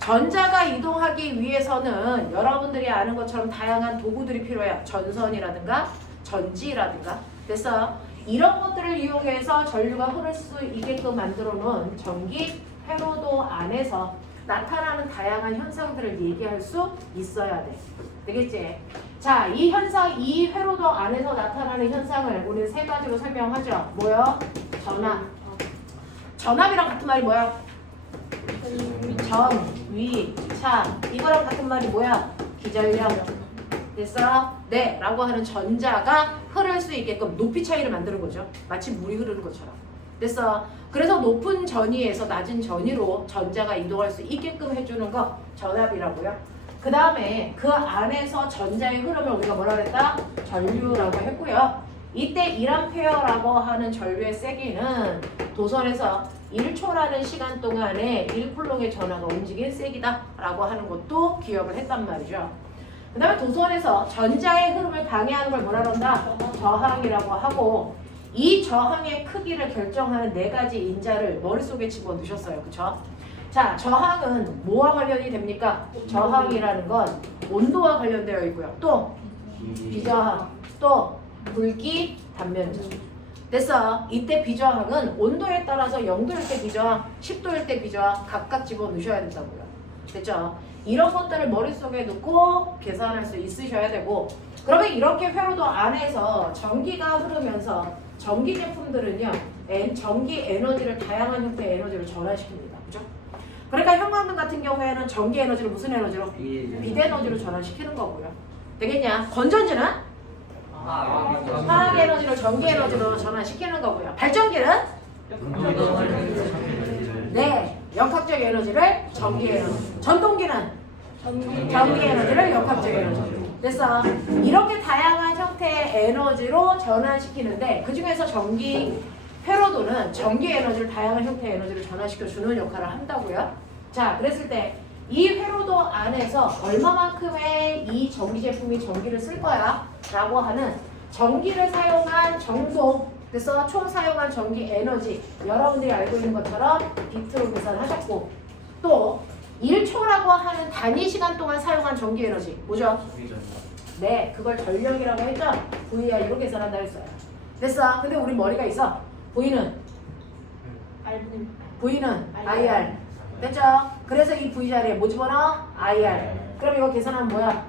전자가 이동하기 위해서는 여러분들이 아는 것처럼 다양한 도구들이 필요해요. 전선이라든가 전지라든가. 그래서 이런 것들을 이용해서 전류가 흐를 수 있게끔 만들어 놓은 전기 회로도 안에서 나타나는 다양한 현상들을 얘기할 수 있어야 돼. 되겠지? 자, 이 현상, 이 회로도 안에서 나타나는 현상을 우리는 세 가지로 설명하죠. 뭐요? 전압. 전압이랑 같은 말이 뭐야? 전, 위, 차. 이거랑 같은 말이 뭐야? 기전력. 됐어? 네. 라고 하는 전자가 흐를 수 있게끔 높이 차이를 만드는 거죠. 마치 물이 흐르는 것처럼. 됐어? 그래서 높은 전위에서 낮은 전위로 전자가 이동할 수 있게끔 해주는 거 전압이라고요. 그 다음에 그 안에서 전자의 흐름을 우리가 뭐라 그랬다? 전류라고 했고요. 이때 1A라고 하는 전류의 세기는 도선에서 1초라는 시간 동안에 1쿨롱의 전하가 움직인 세기다 라고 하는 것도 기억을 했단 말이죠. 그 다음에 도선에서 전자의 흐름을 방해하는 걸 뭐라 그런다? 저항이라고 하고, 이 저항의 크기를 결정하는 네 가지 인자를 머릿속에 집어넣으셨어요. 그쵸? 자, 저항은 뭐와 관련이 됩니까? 저항이라는 건 온도와 관련되어 있고요. 또 비저항, 또 불기, 단면적. 됐어. 이때 비저항은 온도에 따라서 0도일 때 비저항, 10도일 때 비저항 각각 집어넣으셔야 된다고요. 됐죠? 이런 것들을 머릿속에 넣고 계산할 수 있으셔야 되고, 그러면 이렇게 회로도 안에서 전기가 흐르면서 전기 제품들은요, 전기 에너지를 다양한 형태의 에너지로 전환시킵니다. 그죠? 그러니까 형광등 같은 경우에는 전기 에너지를 무슨 에너지로? 빛 에너지로 전환시키는 거고요. 되겠냐? 건전지는? 화학 에너지를 전기 에너지로 전환시키는 거고요. 발전기는? 네, 역학적 에너지를 전기 에너지. 전동기는? 전기 에너지를 역학적 에너지. 그래서 이렇게 다양한 형태의 에너지로 전환시키는데, 그 중에서 전기 회로도는 전기 에너지를 다양한 형태의 에너지로 전환시켜주는 역할을 한다고요. 자, 그랬을 때 이 회로도 안에서 얼마만큼의 이 전기 제품이 전기를 쓸 거야 라고 하는 전기를 사용한 정도, 그래서 총 사용한 전기 에너지, 여러분들이 알고 있는 것처럼 비트로 계산하셨고, 또 1초라고 하는 단위 시간 동안 사용한 전기 에너지 뭐죠? 네, 그걸 전력이라고 했죠? VI로 계산한다 했어요. 됐어. 근데 우리 머리가 있어. V는 IR. 됐죠? 그래서 이 V 자리에 뭐 집어넣어? IR. 그럼 이거 계산하면 뭐야?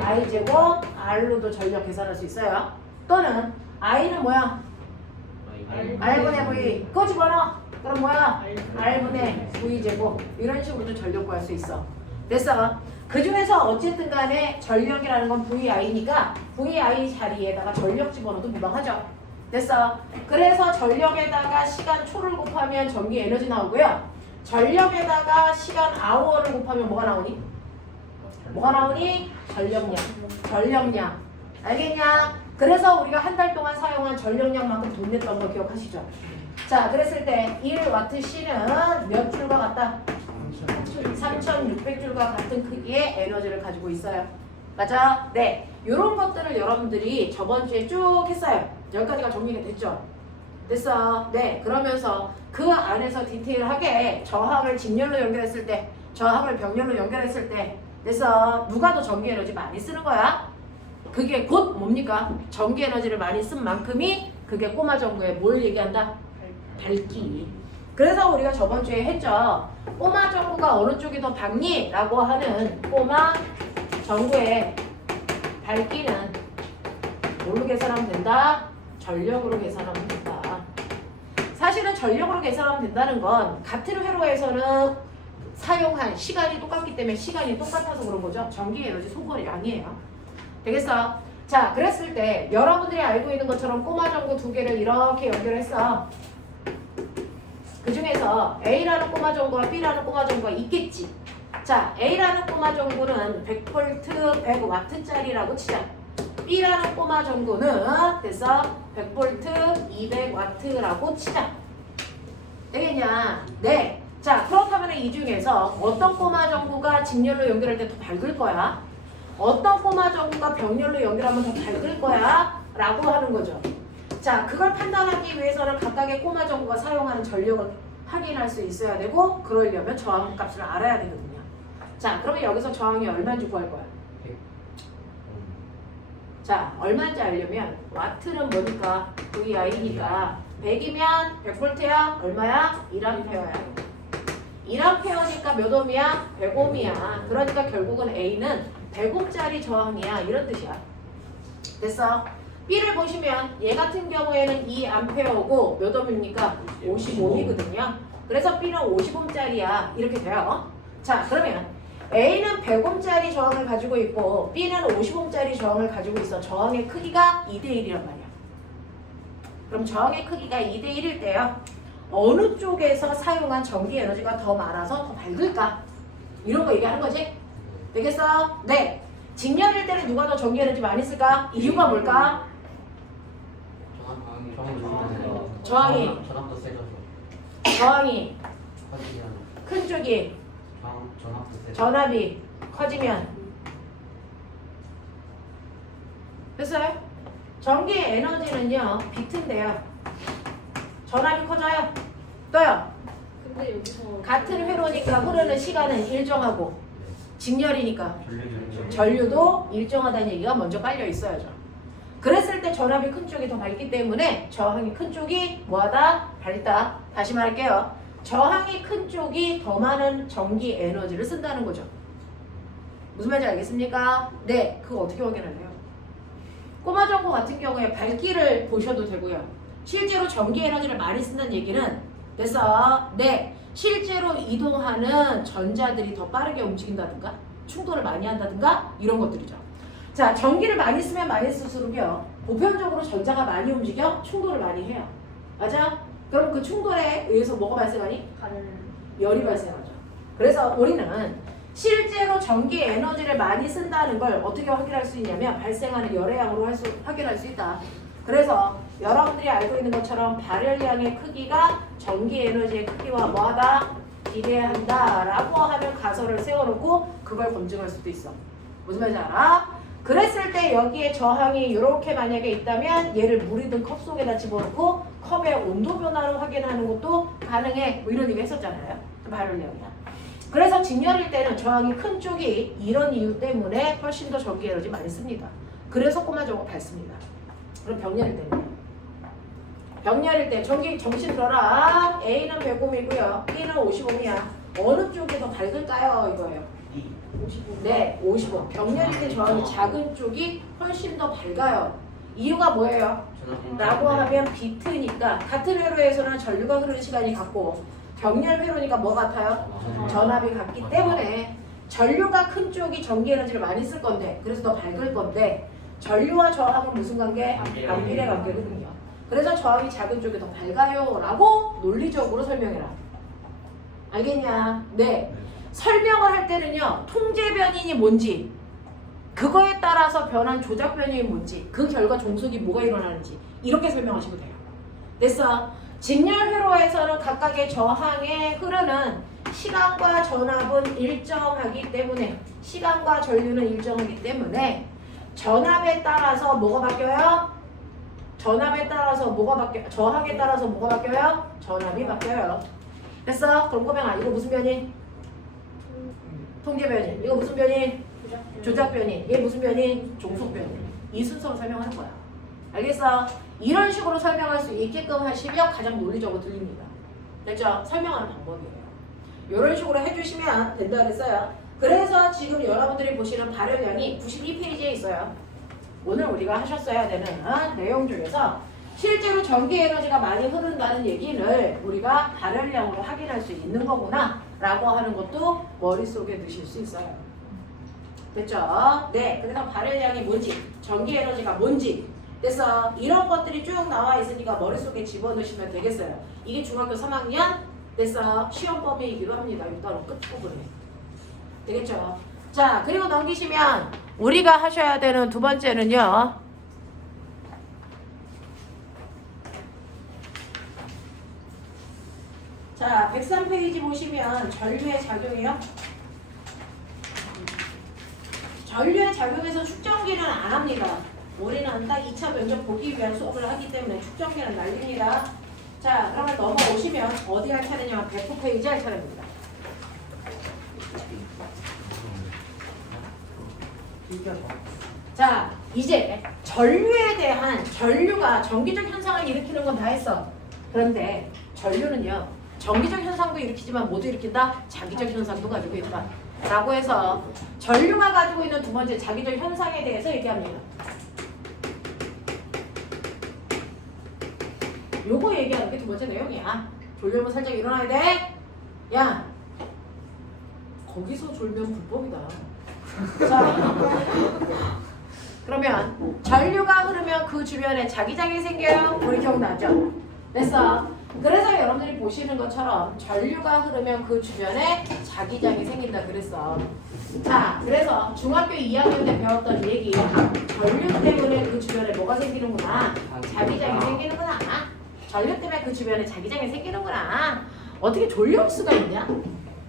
I 제곱 R로도 전력 계산할 수 있어요. 또는 I는 뭐야? R분의 V. 그거 집어넣어. 그럼 뭐야? R분의 V 제곱. 이런 식으로도 전력 구할 수 있어. 됐어? 그 중에서 어쨌든 간에 전력이라는 건 VI니까 VI 자리에다가 전력 집어넣어도 무방하죠. 됐어? 그래서 전력에다가 시간 초를 곱하면 전기 에너지 나오고요. 전력에다가 시간 아워를 곱하면 뭐가 나오니? 뭐가 나오니? 전력량. 전력량. 알겠냐? 그래서 우리가 한 달 동안 사용한 전력량만큼 돈 냈던 거 기억하시죠? 자, 그랬을 때 1Wc는 몇 줄과 같다? 3600줄과 같은 크기의 에너지를 가지고 있어요. 맞아? 네. 이런 것들을 여러분들이 저번 주에 쭉 했어요. 여기까지가 정리가 됐죠? 됐어. 네. 그러면서 그 안에서 디테일하게 저항을 직렬로 연결했을 때, 저항을 병렬로 연결했을 때, 됐어. 누가 더 전기 에너지 많이 쓰는 거야? 그게 곧 뭡니까? 전기 에너지를 많이 쓴 만큼이 그게 꼬마 전구에 뭘 얘기한다? 밝기. 그래서 우리가 저번 주에 했죠. 꼬마 전구가 어느 쪽이 더 밝니? 라고 하는 꼬마 전구의 밝기는 뭘로 계산하면 된다? 전력으로 계산하면 된다. 사실은 전력으로 계산하면 된다는 건 같은 회로에서는 사용한 시간이 똑같기 때문에 시간이 똑같아서 그런 거죠. 전기 에너지 소거량이 아니에요. 되겠어? 자, 그랬을 때 여러분들이 알고 있는 것처럼 꼬마 전구 두 개를 이렇게 연결했어. 그 중에서 A라는 꼬마 전구와 B라는 꼬마 전구가 있겠지. 자, A라는 꼬마 전구는 100V 100W짜리라고 치자. B라는 꼬마 전구는 됐어? 100V 200W라고 치자. 되겠냐? 네. 자, 그렇다면 이 중에서 어떤 꼬마 전구가 직렬로 연결할 때 더 밝을 거야? 어떤 꼬마 전구가 병렬로 연결하면 더 밝을 거야? 라고 하는 거죠. 자, 그걸 판단하기 위해서는 각각의 꼬마 전구가 사용하는 전력을 확인할 수 있어야 되고 그러려면 저항 값을 알아야 되거든요. 자, 그러면 여기서 저항이 얼마인지 구할 거야. 자, 얼마인지 알려면 와트는 뭐니까 VI니까 100이면 100V야? 얼마야? 1A야. 1A니까 몇 옴이야? 100옴이야. 그러니까 결국은 A는 100옴짜리 저항이야. 이런 뜻이야. 됐어? B를 보시면 얘 같은 경우에는 2A고 몇 옴입니까? 55옴이거든요. 그래서 B는 50옴짜리야. 이렇게 돼요. 자, 그러면 A는 100옴짜리 저항을 가지고 있고 B는 50옴짜리 저항을 가지고 있어. 저항의 크기가 2대1이란 말이야. 그럼 저항의 크기가 2대1일 때요. 어느 쪽에서 사용한 전기 에너지가 더 많아서 더 밝을까? 이런 거 얘기하는 거지? 되겠어? 네. 직렬일 때는 누가 더 전기 에너지 많이 쓸까? 이유가 뭘까? 저항이 전압도 세져서 저항이 커지면 큰 쪽이 전압도 세져. 전압이 커지면 됐어요? 전기 에너지는요 비트인데요. 전압이 커져요. 또요. 근데 여기서 같은 회로니까 흐르는 시간은 일정하고 직렬이니까 전류도 전류도 일정하다는 얘기가 먼저 깔려 있어야죠. 그랬을 때 전압이 큰 쪽이 더 밝기 때문에 저항이 큰 쪽이 뭐하다? 밝다. 다시 말할게요. 저항이 큰 쪽이 더 많은 전기 에너지를 쓴다는 거죠. 무슨 말인지 알겠습니까? 네, 그거 어떻게 확인하나요? 꼬마 전구 같은 경우에 밝기를 보셔도 되고요. 실제로 전기 에너지를 많이 쓴다는 얘기는 됐어? 네, 실제로 이동하는 전자들이 더 빠르게 움직인다든가 충돌을 많이 한다든가 이런 것들이죠. 자, 전기를 많이 쓰면 많이 쓸수록요 보편적으로 전자가 많이 움직여 충돌을 많이 해요. 맞아? 그럼 그 충돌에 의해서 뭐가 발생하니? 열이 발생하죠. 그래서 우리는 실제로 전기 에너지를 많이 쓴다는 걸 어떻게 확인할 수 있냐면 발생하는 열의 양으로 확인할 수 있다. 그래서 여러분들이 알고 있는 것처럼 발열량의 크기가 전기 에너지의 크기와 뭐하다? 비례한다 라고 하면 가설을 세워놓고 그걸 검증할 수도 있어. 무슨 말인지 알아? 그랬을 때 여기에 저항이 이렇게 만약에 있다면 얘를 물이든 컵 속에다 집어넣고 컵의 온도 변화를 확인하는 것도 가능해. 뭐 이런 얘기 했었잖아요. 발열량이야. 그래서 직렬일 때는 저항이 큰 쪽이 이런 이유 때문에 훨씬 더 전기 에너지 많이 씁니다. 그래서 꼬마 저거 밝습니다. 그럼 병렬일 때는요. 병렬일 때 정신 들어라. A는 100옴이고요. B는 50옴이야. 어느 쪽이 더 밝을까요? 이거예요. 55. 네, 55. 병렬일 때 저항이 작은 쪽이 훨씬 더 밝아요. 이유가 뭐예요? 라고 하면 비트니까 같은 회로에서는 전류가 흐르는 시간이 같고 병렬 회로니까 뭐 같아요? 전압이 같기 때문에 전류가 큰 쪽이 전기 에너지를 많이 쓸 건데 그래서 더 밝을 건데 전류와 저항은 무슨 관계? 암비례 관계거든요. 그래서 저항이 작은 쪽이 더 밝아요 라고 논리적으로 설명해라. 알겠냐? 네. 설명을 할 때는요 통제 변인이 뭔지 그거에 따라서 변한 조작 변인이 뭔지 그 결과 종속이 뭐가 일어나는지 이렇게 설명하시면 돼요. 됐어? 직렬 회로에서는 각각의 저항에 흐르는 시간과 전압은 일정하기 때문에 시간과 전류는 일정하기 때문에 전압에 따라서 뭐가 바뀌어요? 전압에 따라서 뭐가 바뀌어요? 저항에 따라서 뭐가 바뀌어요? 전압이 바뀌어요. 됐어? 그럼 꼬맹아 이거 무슨 변인? 통제 변인. 이거 무슨 변인? 조작 변인. 얘 무슨 변인? 종속 변인. 이 순서로 설명하는 거야. 알겠어? 이런 식으로 설명할 수 있게끔 하시면 가장 논리적으로 들립니다. 됐죠? 설명하는 방법이에요. 이런 식으로 해주시면 된다 그랬어요. 그래서 지금 여러분들이 보시는 발열량이 92페이지에 있어요. 오늘 우리가 하셨어야 되는 내용 중에서 실제로 전기 에너지가 많이 흐른다는 얘기를 우리가 발열량으로 확인할 수 있는 거구나 라고 하는 것도 머릿속에 넣으실 수 있어요. 됐죠? 네, 그래서 발열량이 뭔지 전기 에너지가 뭔지 그래서 이런 것들이 쭉 나와 있으니까 머릿속에 집어넣으시면 되겠어요. 이게 중학교 3학년 됐어 시험 범위이기도 합니다. 따로 끝부분에 되겠죠? 자, 그리고 넘기시면 우리가 하셔야 되는 두 번째는요. 자, 103페이지 보시면 전류의 작용이요. 전류의 작용에서 축전기는 안 합니다. 우리는 딱 2차 면접 보기 위한 수업을 하기 때문에 축전기는 날립니다. 자, 그러면 넘어오시면 어디 할 차례냐면 109페이지 할 차례입니다. 자, 이제 전류에 대한 전류가 정기적 현상을 일으키는 건 다 했어. 그런데 전류는요, 정기적 현상도 일으키지만 모두 일으킨다? 자기적 현상도 가지고 있다. 라고 해서 전류가 가지고 있는 두 번째 자기적 현상에 대해서 얘기합니다. 요거 얘기하는 게 두 번째 내용이야. 졸려면 살짝 일어나야 돼. 야, 거기서 졸면 불법이다. 자, 그러면 전류가 흐르면 그 주변에 자기장이 생겨요. 우리 기억나죠? 됐어. 그래서 여러분들이 보시는 것처럼 전류가 흐르면 그 주변에 자기장이 생긴다 그랬어. 자, 그래서 중학교 2학년 때 배웠던 얘기, 전류 때문에 그 주변에 뭐가 생기는구나. 자기장이 생기는구나. 전류 때문에 그 주변에 자기장이 생기는구나. 어떻게 졸려올 수가 있냐?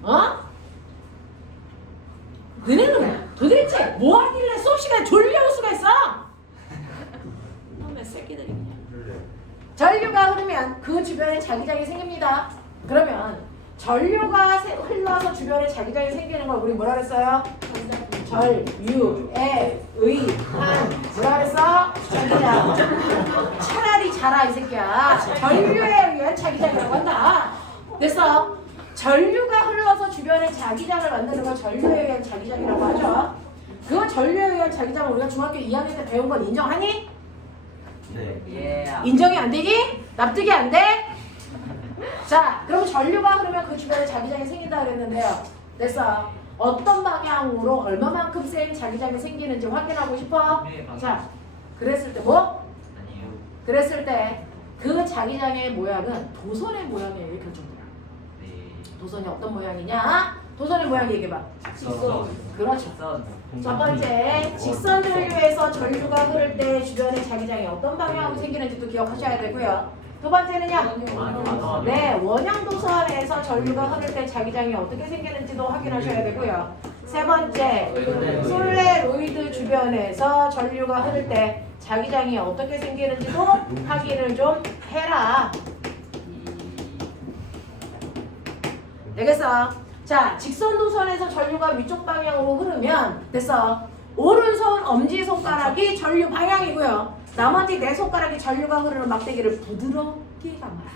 어? 너네는 도대체 뭐 하길래 수업 시간에 졸려올 수가 있어? 너네 새끼들이 그냥. 전류가 흐르면 그 주변에 자기장이 생깁니다. 그러면 전류가 흘러서 주변에 자기장이 생기는 걸 우리 뭐라 그랬어요? 전류에 의한 뭐라 그랬어? 자기장. 차라리 자라 이 새끼야. 전류에 의한 자기장이라고 한다. 됐어? 전류가 흘러서 주변에 자기장을 만드는 걸 전류에 의한 자기장이라고 하죠. 그 전류에 의한 자기장을 우리가 중학교 2학년 때 배운 건 인정하니? 네. 예. 인정이 안 되니? 납득이 안 돼? 자, 그럼 전류가 흐르면 그 주변에 자기장이 생긴다 그랬는데요. 됐어. 어떤 방향으로 얼마만큼 센 자기장이 생기는지 확인하고 싶어? 네, 맞아요. 자, 그랬을 때 뭐? 아니에요. 그랬을 때 그 자기장의 모양은 도선의 모양에 의해 결정돼요. 네. 도선이 어떤 모양이냐? 도선의 모양 얘기해봐. 직선. 그렇죠. 직선. 첫 번째, 직선 전류에서 전류가 흐를 때 주변의 자기장이 어떤 방향으로 생기는지도 기억하셔야 되고요. 두 번째는요. 네, 원형 도선에서 전류가 흐를 때 자기장이 어떻게 생기는지도 확인하셔야 되고요. 세 번째, 솔레로이드 주변에서 전류가 흐를 때 자기장이 어떻게 생기는지도 확인을 좀 해라. 되겠어? 자, 직선 도선에서 전류가 위쪽 방향으로 흐르면 됐어. 오른손 엄지손가락이 전류 방향이고요. 나머지 네 손가락이 전류가 흐르는 막대기를 부드럽게 감아라.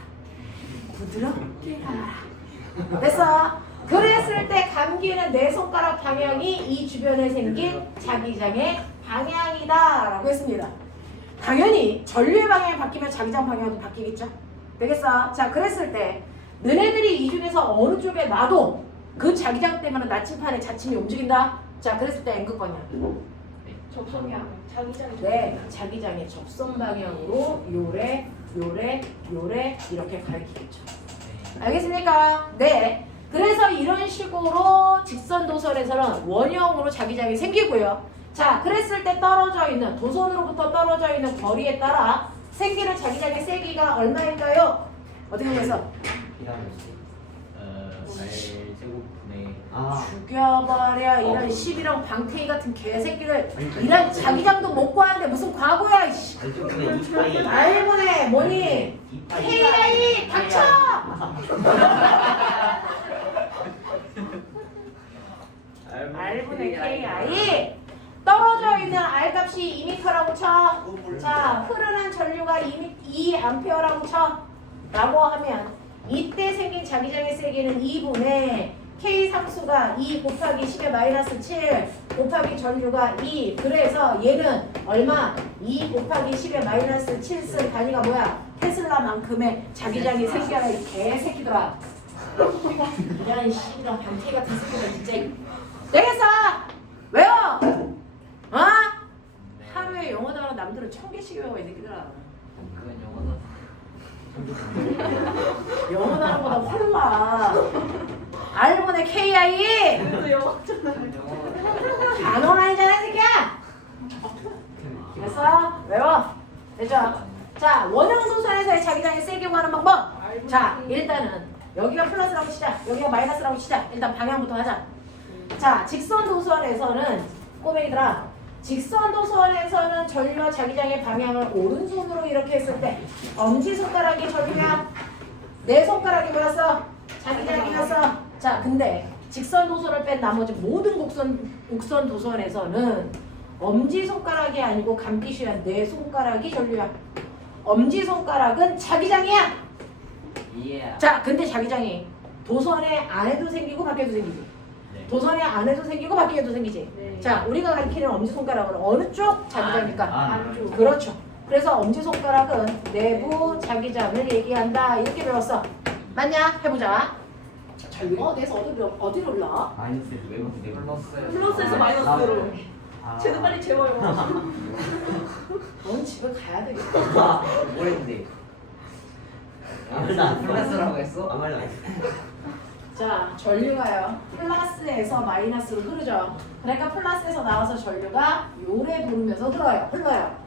부드럽게 감아라. 됐어? 그랬을 때 감기는 네 손가락 방향이 이 주변에 생긴 자기장의 방향이다 라고 했습니다. 당연히 전류의 방향이 바뀌면 자기장 방향도 바뀌겠죠? 되겠어? 자, 그랬을 때 너네들이 이 중에서 어느 쪽에 놔도 그 자기장 때문에 나침판의 자침이 움직인다? 자, 그랬을 때 N극 번이야. 접선이야. 자기장이. 네, 자기장의 접선 방향으로 요래 이렇게 가리키겠죠. 알겠습니까? 네. 그래서 이런 식으로 직선 도선에서는 원형으로 자기장이 생기고요. 자, 그랬을 때 떨어져 있는 도선으로부터 떨어져 있는 거리에 따라 생기는 자기장의 세기가 얼마일까요? 어떻게 해서? 피라미드. R제곱분의 아. 죽여버려 이런 11형 방태희 같은 개새끼들. 이런 자기장도 못 구하는데 무슨 과거야 이씨. 알제곱분의 2파이. 알보네 뭐니? KI 닥쳐! R분의 KI 떨어져 있는 R값이 2m라고 쳐. 자, 흐르는 전류가 2A라고 쳐. 라고 하면 이때 생긴 자기장의 세기는 2분의 K 상수가 2 곱하기 10의 마이너스 7 곱하기 전류가 2. 그래서 얘는 얼마? 2 곱하기 10의 마이너스 7 쓴 단위가 뭐야? 테슬라만큼의 자기장이 생겨라 이 개새끼들아. 이런 씨랑 변태 같은 새끼들 진짜. 되겠어? 왜요? 어? 하루에 영어 단어 남들은 1000개씩 외워 이 새끼들아. 그건 영어는 영어 단어보다 홀라. R분의 KI 그래도 영어잖아. 단어라이잖아 이 새끼야. 됐어? 외워. 됐죠? 자, 원형 도선에서의 자기장의 세기 구하는 방법. 자, 일단은 여기가 플러스라고 치자. 여기가 마이너스라고 치자. 일단 방향부터 하자. 자, 직선 도선에서는 꼬맹이들아, 직선 도선에서는 전류와 자기장의 방향을 오른손으로 이렇게 했을 때 엄지손가락이 전류야, 내 손가락이 뭐였어? 자기장이었어. 자, 근데 직선 도선을 뺀 나머지 모든 곡선 도선에서는 엄지손가락이 아니고 감기 쉬운 내 손가락이 전류야. 엄지손가락은 자기장이야. 예. 자, 근데 자기장이 도선의 안에도 생기고 밖에도 생기지. 네. 도선의 안에도 생기고 밖에도 생기지. 네. 자, 우리가 가리키는 엄지손가락은 어느 쪽 자기장입니까? 안쪽. 그렇죠. 그래서 엄지손가락은 내부 자기장을 얘기한다. 이렇게 배웠어. 맞냐? 해보자. 전류가 어디에서 어디로 올라? 마이너스 왜 왜 플러스? 플러스에서 마이너스로. 아. 쟤도 빨리 재워요. 넌 집에 가야 되겠다. 아, 뭐랬는데? 나 플러스라고 했어? 아무 말도 안 했어. 자, 전류가요. 플러스에서 마이너스로 흐르죠. 그러니까 플러스에서 나와서 전류가 요래 부르면서 흘러요.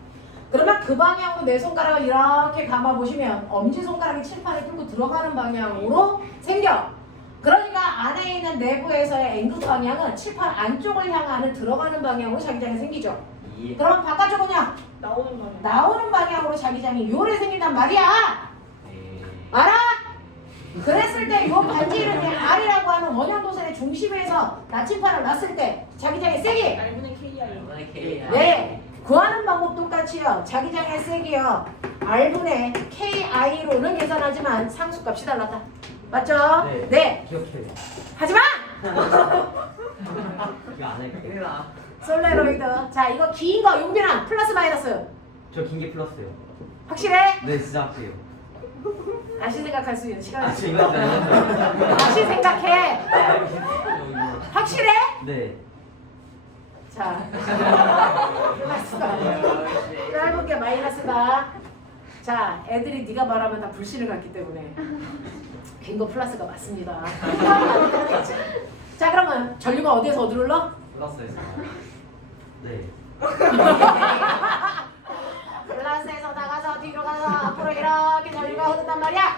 그러면 그 방향으로 내 손가락을 이렇게 감아 보시면 엄지손가락이 칠판에 뚫고 들어가는 방향으로 생겨. 그러니까 안에 있는 내부에서의 N극 방향은 칠판 안쪽을 향하는 들어가는 방향으로 자기장이 생기죠. 예. 그럼 바깥쪽은요? 나오는 거네. 나오는 방향으로 자기장이 요래 생긴단 말이야. 네. 알아? 그랬을 때 요 반지 이름이 R이라고 하는 원형 도선의 중심에서 나침판을 놨을 때 자기장의 세기. R분의 KI. 이번에 K. 네. 구하는 방법 똑같이요. 자기장의 세기요. R분의 KI로는 계산하지만 상수값이 달랐다. 맞죠? 네. 기억해요. 하지마! 이거 안 할게요. 솔레로이드. 자, 이거 긴 거 용빈아 플러스 마이너스. 저 긴 게 플러스요. 확실해? 네, 진짜 할게요. 다시 생각할 수 있는 시간이 아, 있어. 이거 다시 생각해. 확실해? 네. 자, 플러스다. 짧은 게 마이너스다. 자, 애들이 네가 말하면 다 불신을 갖기 때문에 긴 거 플러스가 맞습니다. 자, 그러면 전류가 어디에서 어디로 흘러? 플러스에서. 네. 플러스에서 나가서 뒤로 가서 앞으로 이렇게 전류가 흐른단 말이야.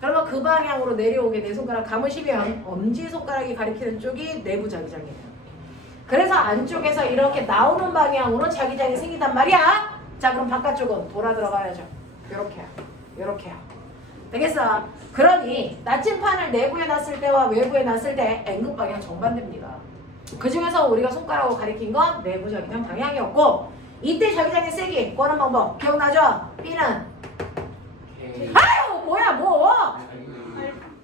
그러면 그 방향으로 내려오게 내 손가락 감으시면 엄지손가락이 가리키는 쪽이 내부 자기장이에요. 그래서 안쪽에서 이렇게 나오는 방향으로 자기장이 생긴단 말이야. 자, 그럼 바깥쪽은 돌아 들어가야죠. 요렇게요. 요렇게요. 되겠어? 그러니 나침판을 내부에 놨을 때와 외부에 놨을 때 N극 방향 정반대입니다. 그 중에서 우리가 손가락으로 가리킨 건 내부 자기장 방향이었고, 이때 자기장의 세기 구하는 방법 기억나죠? B는 K. 아유 뭐야 뭐?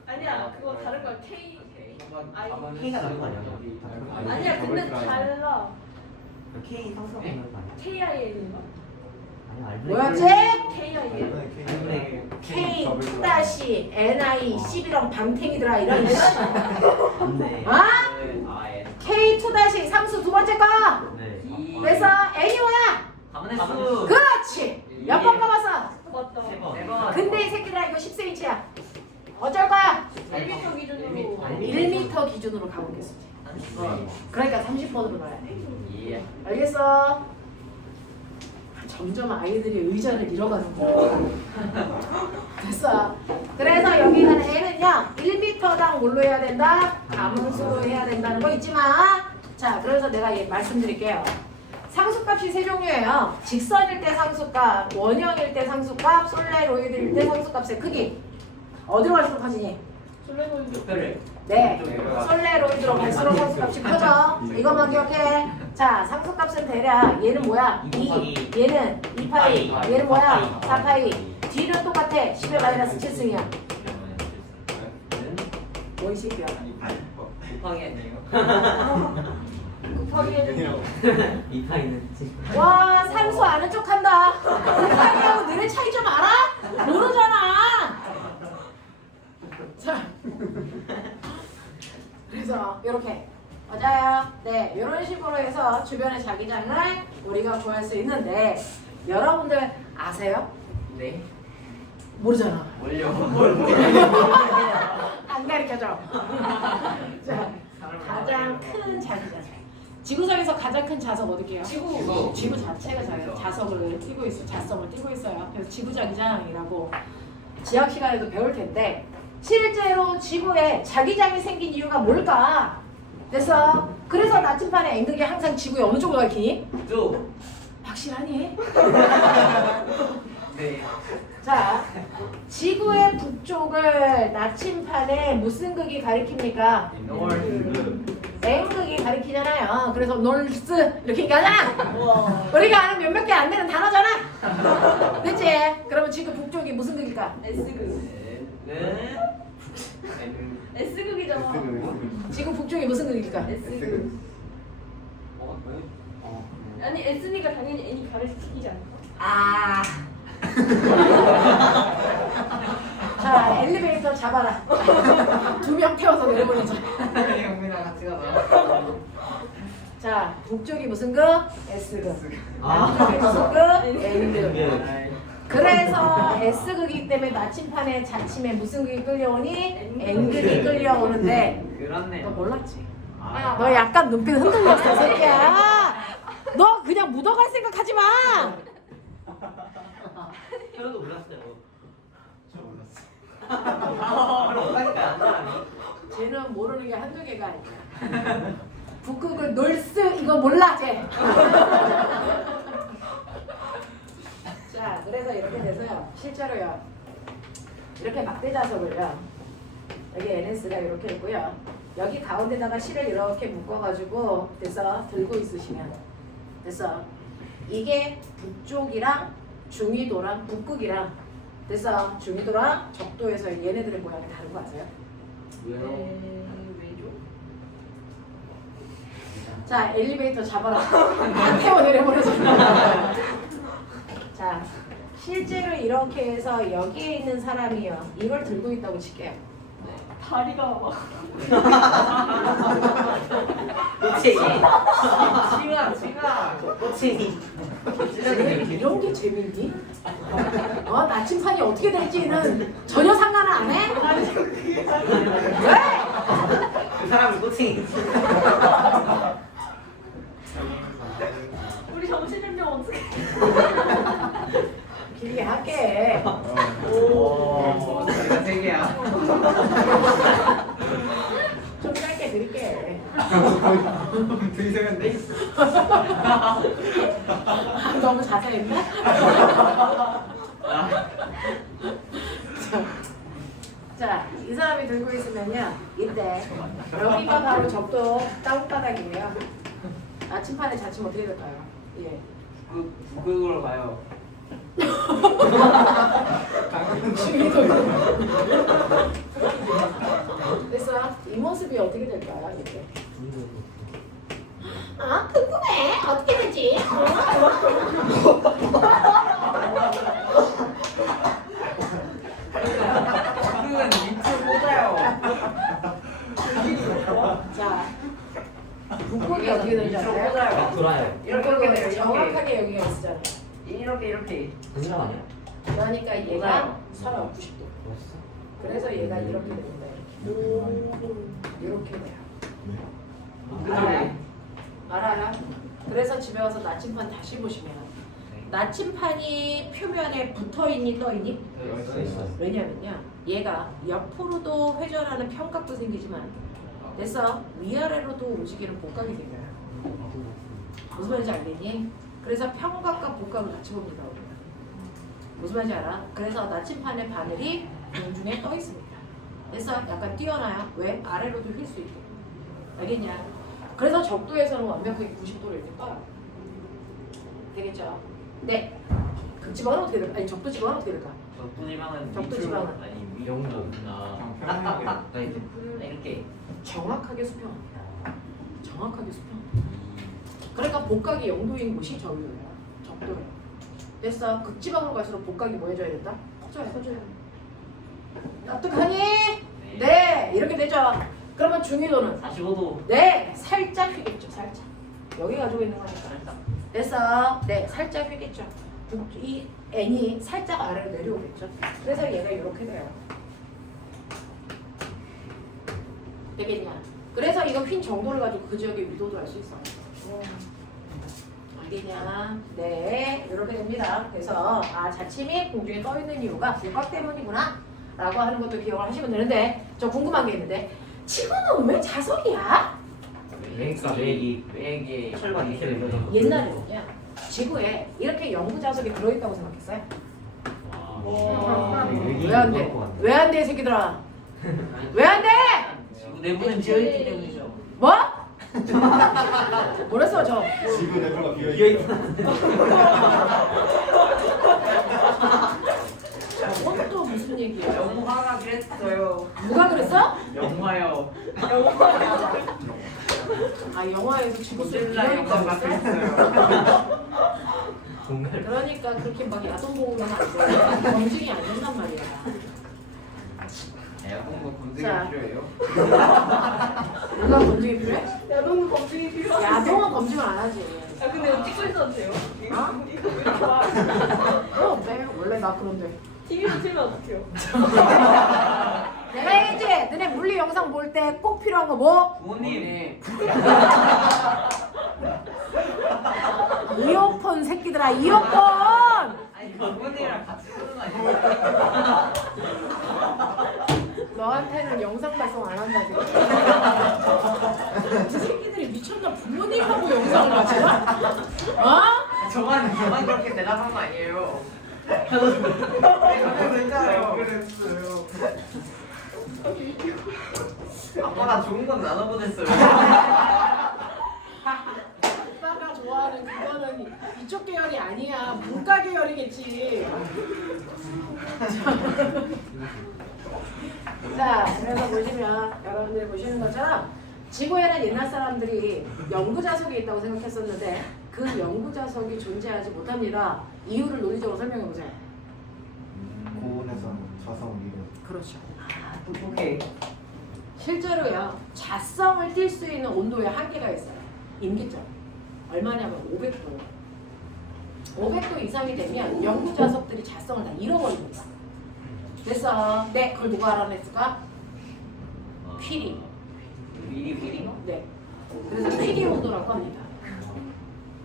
아니야, 그거 다른 거야. K. I. K가 다른 거 아니야? 아니야, 근데 달라. K 상수하는 거 아니야? KIN인가? 아니, 알고 뭐였지? KIN. K2-NI-12랑 방탱이더라 이런 씨. 맞네. 아? 아, 예. K2- 상수 두 번째 거. 네. 그래서 N이 뭐야? 가만히 수. 그렇지. 몇 번 가봤어? 맞다. 세 번. 세 번. 근데 이 새끼들아 이거 10cm야. 어쩔 거야? 1m 기준으로. 1m 기준으로 가보겠습니다. 30번. 그러니까 30번으로 가야 돼. 예. 알겠어? 점점 아이들이 의자를 잃어가는구나. 됐어. 그래서 여기는 N은요 1m당 뭘로 해야 된다? 감수로 해야 된다는 거 있지만, 자, 그래서 내가 말씀드릴게요. 상수값이 세 종류예요. 직선일 때 상수값, 원형일 때 상수값, 솔레로이드일 때 상수값의 크기. 어디로 갈수록 커지니? 솔레노이드. 목표를. 네, 솔레로이드로 갈수록 상수값이 커져. 이것만 기억해. 자, 상수값은 대략 얘는 뭐야? 2, 얘는 2파이, 얘는 뭐야? 4파이. 뒤는 똑같아. 10의 마이너스 7승이야. 뭐 이 새끼야. 곱하기 했네요. 곱하기 해주세요. 이 파이는 와, 상수 아는 척 한다. 우파이하고 너네 차이 좀 알아? 모르잖아. 자, 그래서 이렇게 맞아요. 네, 이런 식으로 해서 주변의 자기장을 우리가 구할 수 있는데, 여러분들 아세요? 네. 모르잖아. 뭘요? 안 가르쳐줘. 자, 가장 큰 자기장. 지구상에서 가장 큰 자석 어디게요? 지구. 지구 자체가 자석을 띠고 있어, 자성을 띠고 있어요. 그래서 지구자기장이라고 지학 시간에도 배울 텐데, 실제로 지구에 자기장이 생긴 이유가 뭘까? 됐어? 그래서 나침판의 N극이 항상 지구의 어느 쪽을 가리키니? 쭉. 확실하니? 네. 자, 지구의 북쪽을 나침판에 무슨 극이 가리킵니까? N극이 가리키잖아요. 그래서 놀스 이렇게 얘기하잖아. 우리가 아는 몇몇 개 안 되는 단어잖아. 그치? 그러면 지구 북쪽이 무슨 극일까? S극. S극이잖아. 지구 북쪽이 무슨 극일까? S극. 아니 S니까 당연히 N이 가르치지 않을까? 아. 자, 엘리베이터 잡아라. 2명 태워서 내려보내자. 형이랑 같이 가자. 자, 북쪽이 무슨 극? S극. 아. 남쪽이 무슨 극? N극. 그래서 S극이기 때문에 나침판에 자침에 무슨 극이 끌려오니? N극이 끌려오는데 그렇네. 너 몰랐지? 아. 너 약간 눈빛 흔들렸어, 새끼야. 너 그냥 묻어갈 생각하지 마. 저도 몰랐어요. 몰랐어. 안 사람이. 쟤는 모르는 게 한두 개가 아니야. 북극을 놀스 이거 몰라 쟤. 자, 그래서 이렇게 돼서요. 실제로요. 이렇게 막대자석을요. 여기 NS가 이렇게 있고요. 여기 가운데다가 실을 이렇게 묶어가지고 돼서 들고 있으시면 됐어. 이게 북쪽이랑 중위도랑 북극이랑 됐어. 중위도랑 적도에서 얘네들의 모양이 다른 거 아세요? 왜죠? 자, 엘리베이터 잡아라. 안 태워 내려버려서. 자, 실제로 이렇게 해서 여기에 있는 사람이요. 이걸 들고 있다고 칠게요. 다리가 막 꼬챙이. 칭아. 꼬챙이. 이런 게 재밌니? 나침판이 어떻게 될지는 전혀 상관을 안 해? 왜? 그 사람을 꼬챙이. 우리 정신연령 어떻게? 길게 할게. 오. 내가 세 개야. 좀 짧게 드릴게. 들으셨는데? 너무 자세했나? 자, 이 사람이 들고 있으면요. 이때 여기가 바로 적도 땅바닥이에요. 나침판에 자칫 어떻게 될까요? 예. 북극으로 가요. 됐어? 이 모습이 어떻게 될까요? 이렇게. 아, 궁금해. 어떻게 되지? 북극은 밑으로 꽂아요. 자, 북극이 어떻게 되는지 밑으로 알아요? 꽂아요. 돌아요. 이렇게 돼요. 정확하게 여기가 있잖아요. 이렇게. 그거 아니야? 그러니까 얘가 맞아요. 서로 90도. 멋있어. 그래서 얘가 이렇게 됩니다. 이렇게 돼요. 네. 알아요? 그래서 집에 와서 나침판 다시 보시면 나침판이 표면에 붙어있니 떠있니? 왜냐면요 얘가 옆으로도 회전하는 평각도 생기지만 됐어? 위아래로도 움직이는 복각이 생겨요. 무슨 말인지 알겠니? 그래서 평각과 복각을 같이 봅니다 우리가. 무슨 말인지 알아? 그래서 나침판의 바늘이 공중에 떠 있습니다. 됐어? 약간 뛰어나요? 왜? 아래로도 휠 수 있게. 알겠냐? 그래서 적도에서는 완벽하게 90도를 이렇게 떠요. 되겠죠? 네. 극지방은 어떻게 될까? 아니 적도 지방은 어떻게 될까? 적도지방은 적도 밑으로 지방은? 아니 영도구나. 나 이제 이렇게. 정확하게 수평합니다. 정확하게 수평합니다. 그러니까 복각이 0도인 곳이 저기예요. 적도예요. 됐어? 극지방으로 갈수록 복각이 뭐 해줘야 된다? 커져야 돼. 어떡하니? 네. 이렇게 되죠. 그러면 중위도는? 45도. 네. 살짝 휘겠죠. 살짝. 여기 가지고 있는 거니까. 됐어? 네. 살짝 휘겠죠. 이 N이 살짝 아래로 내려오겠죠. 그래서 얘가 이렇게 돼요. 되겠냐? 그래서 이거 휜 정도를 가지고 그 지역의 위도도 알 수 있어. 알겠냐? 네, 이렇게 됩니다. 그래서 자침이 공중에 떠 있는 이유가 복각 때문이구나 라고 하는 것도 기억을 하시면 되는데 저 궁금한 게 있는데 지구는 왜 자석이야? 그러니까 맥이 철과 니켈을 넣어서. 옛날에는요 지구에 이렇게 영구 자석이 들어있다고 생각했어요. 왜 안 돼? 왜 안 돼, 이 새끼들아? 왜 안 돼? 지구 내부는 지어있기 때문이죠. 뭐? 뭐랬어, 저? 지구 내부가 비어있다. 저건 또 무슨 얘기야? 영화가 그랬어요. 누가 그랬어? 영화요. 아, 영화에서 지구촌 고질라 영화가 그랬어요. 그러니까 그렇게 막 야동봉으로는 안 돼. 검증이 안 된단 말이야. 야구가 검증이 자. 필요해요? 누가 검증이 필요해? 야동도 검증이 필요하지. 야동은 검증을 안 하지. 아 근데 이거 찍고 있어도 돼요? 어? 이거 왜 이렇게 막 네, 원래 나 그런데. TV로 틀면 어떡해요? 내가 이제 너네 물리 영상 볼 때 꼭 필요한 거 뭐? 부모님. 이어폰 새끼들아, 이어폰! 아니 부모님이랑 같이 쓰는 거 아니에요? 너한테는 영상 발송 안 한다 지금. 이 새끼들이 미쳤나? 부모님하고 영상을 맞춰? 어? 저만 그렇게 대답한 거 아니에요? 내가 그랬잖아요. 그랬어요. 아빠가 좋은 건 나눠보냈어요. 오빠가 좋아하는 그거는 이쪽 계열이 아니야. 문과 계열이겠지. 자, 그래서 보시면 여러분들이 보시는 것처럼 지구에는 옛날 사람들이 연구 자석이 있다고 생각했었는데 그 연구 자석이 존재하지 못합니다. 이유를 논리적으로 설명해 보세요. 고온에서 자성 위로. 그렇죠. 오케이. 실제로요, 자성을 띌 수 있는 온도에 한계가 있어요. 임기점. 얼마냐면 500도. 500도 이상이 되면 연구 자석들이 자성을 다 잃어버립니다. 그래서 네, 그걸 누가 알아냈을까? 퀴리. 미리. 네. 그래서 퀴리 온도라고 합니다.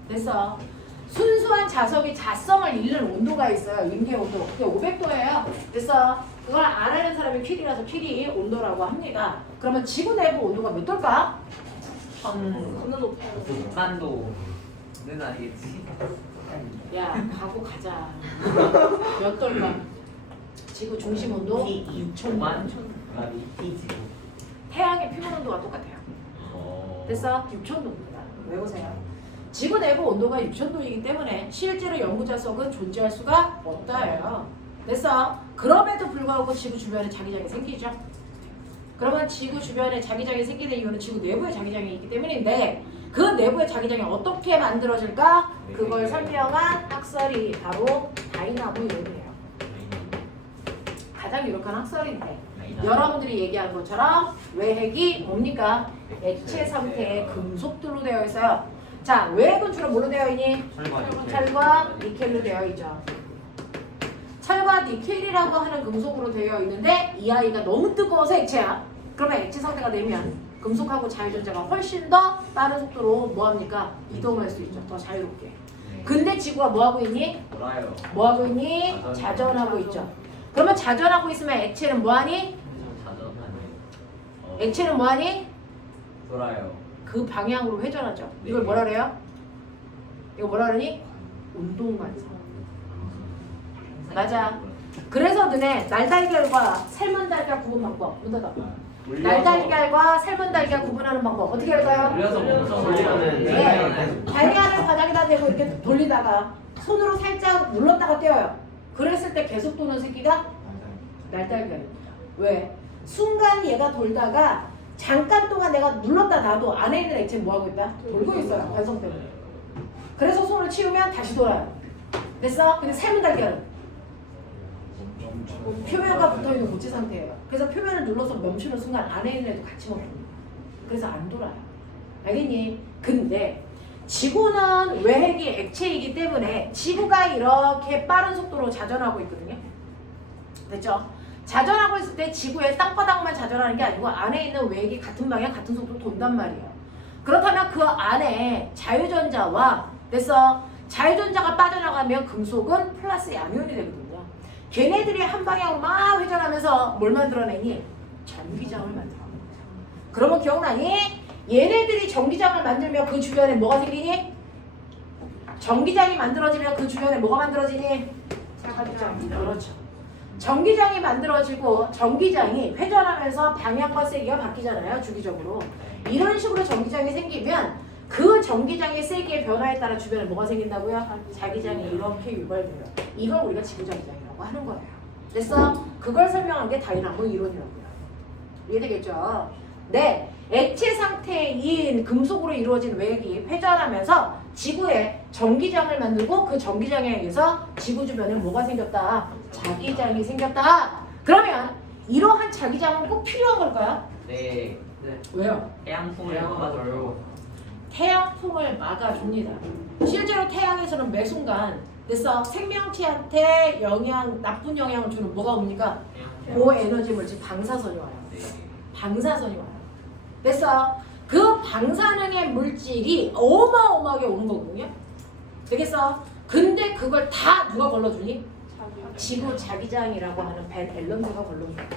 그래서 순수한 자석이 자성을 잃는 온도가 있어요. 임계 온도. 그게 500도예요. 그래서 그걸 알아낸 사람이 퀴리라서 퀴리 온도라고 합니다. 그러면 지구 내부 온도가 몇 도일까? 겁나 높아요. 6만도는 아니겠지. 야, 가고 가자. 몇 도일까? 지구 중심 온도 6,000만. 태양의 표면 온도와 똑같아요. 그래서 6,000도입니다. 외우세요. 지구 내부 온도가 6,000도이기 때문에 실제로 연구 자석은 존재할 수가 없다예요. 그래서 그럼에도 불구하고 지구 주변에 자기장이 생기죠. 그러면 지구 주변에 자기장이 생기는 이유는 지구 내부에 자기장이 있기 때문인데 그 내부의 자기장이 어떻게 만들어질까? 그걸 설명한 학설이 바로 다이나모 이론이에요. 가장 유력한 학설인데 여러분들이 얘기한 것처럼 외핵이 뭡니까? 액체 상태의 금속들로 되어 있어요. 자, 외핵은 주로 뭘로 되어 있니? 철과 니켈로 되어 있죠. 철과 니켈이라고 하는 금속으로 되어 있는데 이 아이가 너무 뜨거워서 액체야. 그러면 액체 상태가 되면 금속하고 자유전자가 훨씬 더 빠른 속도로 뭐합니까? 이동할 수 있죠. 더 자유롭게. 근데 지구가 뭐하고 있니? 돌아요. 뭐하고 있니? 자전하고 있죠. 그러면 자전하고 있으면 액체는 뭐하니? 액체는 뭐하니? 돌아요. 그 방향으로 회전하죠. 이걸 뭐라 그래요? 이거 뭐라 그러니? 운동관성. 맞아. 그래서 너네 날달걀과 삶은 달걀 구분 방법. 문 닫아. 날달걀과 삶은 달걀 구분하는 방법 어떻게 할까요? 올려서 멈춰 올리면은 네. 달걀을 바닥에다 대고 이렇게 돌리다가 손으로 살짝 눌렀다가 떼어요. 그랬을 때 계속 도는 새끼가 날달걀입니다. 왜? 순간 얘가 돌다가 잠깐 동안 내가 눌렀다 놔도 안에 있는 액체 뭐하고 있다? 돌고 있어요. 관성 때문에. 그래서 손을 치우면 다시 돌아요. 됐어? 근데 삶은 달걀은 표면과 붙어있는 고체 상태예요. 그래서 표면을 눌러서 멈추는 순간 안에 있는 애도 같이 멈춥니다. 그래서 안 돌아요. 알겠니? 근데 지구는 외핵이 액체이기 때문에 지구가 이렇게 빠른 속도로 자전하고 있거든요. 됐죠? 자전하고 있을 때 지구의 땅바닥만 자전하는 게 아니고 안에 있는 외핵이 같은 방향 같은 속도로 돈단 말이에요. 그렇다면 그 안에 자유전자와 그래서 자유전자가 빠져나가면 금속은 플러스 양이온이 되거든요. 걔네들이 한 방향으로 막 회전하면서 뭘 만들어내니? 전기장을 만들어냅니다. 그러면 기억나니? 얘네들이 전기장을 만들면 그 주변에 뭐가 생기니? 전기장이 만들어지면 그 주변에 뭐가 만들어지니? 차량이. 그렇죠. 전기장이 만들어지고 전기장이 회전하면서 방향과 세기가 바뀌잖아요. 주기적으로. 이런 식으로 전기장이 생기면 그 전기장의 세기의 변화에 따라 주변에 뭐가 생긴다고요? 자기장이 이렇게 유발돼요. 이걸 우리가 지구전기장이라고 하는 거예요. 됐어? 그걸 설명한 게 다이나모 이론이라고요. 이해되겠죠? 네. 액체 상태인 금속으로 이루어진 외액이 회전하면서 지구에 전기장을 만들고 그 전기장에 의해서 지구 주변에 뭐가 생겼다? 자기장이 생겼다. 그러면 이러한 자기장은 꼭 필요한 걸까요? 네. 왜요? 태양풍을 막아줘요. 태양풍을 막아줍니다. 실제로 태양에서는 매 순간 됐어? 생명체한테 나쁜 영향을 주는 뭐가 옵니까? 고에너지 물질 방사선이 와요. 네. 방사선이 와요. 됐어? 그 방사능의 물질이 어마어마하게 오는 거거든요. 되겠어? 근데 그걸 다 누가 걸러주니? 지구 자기장이라고 하는 벤 앨런드가 걸러준 거야.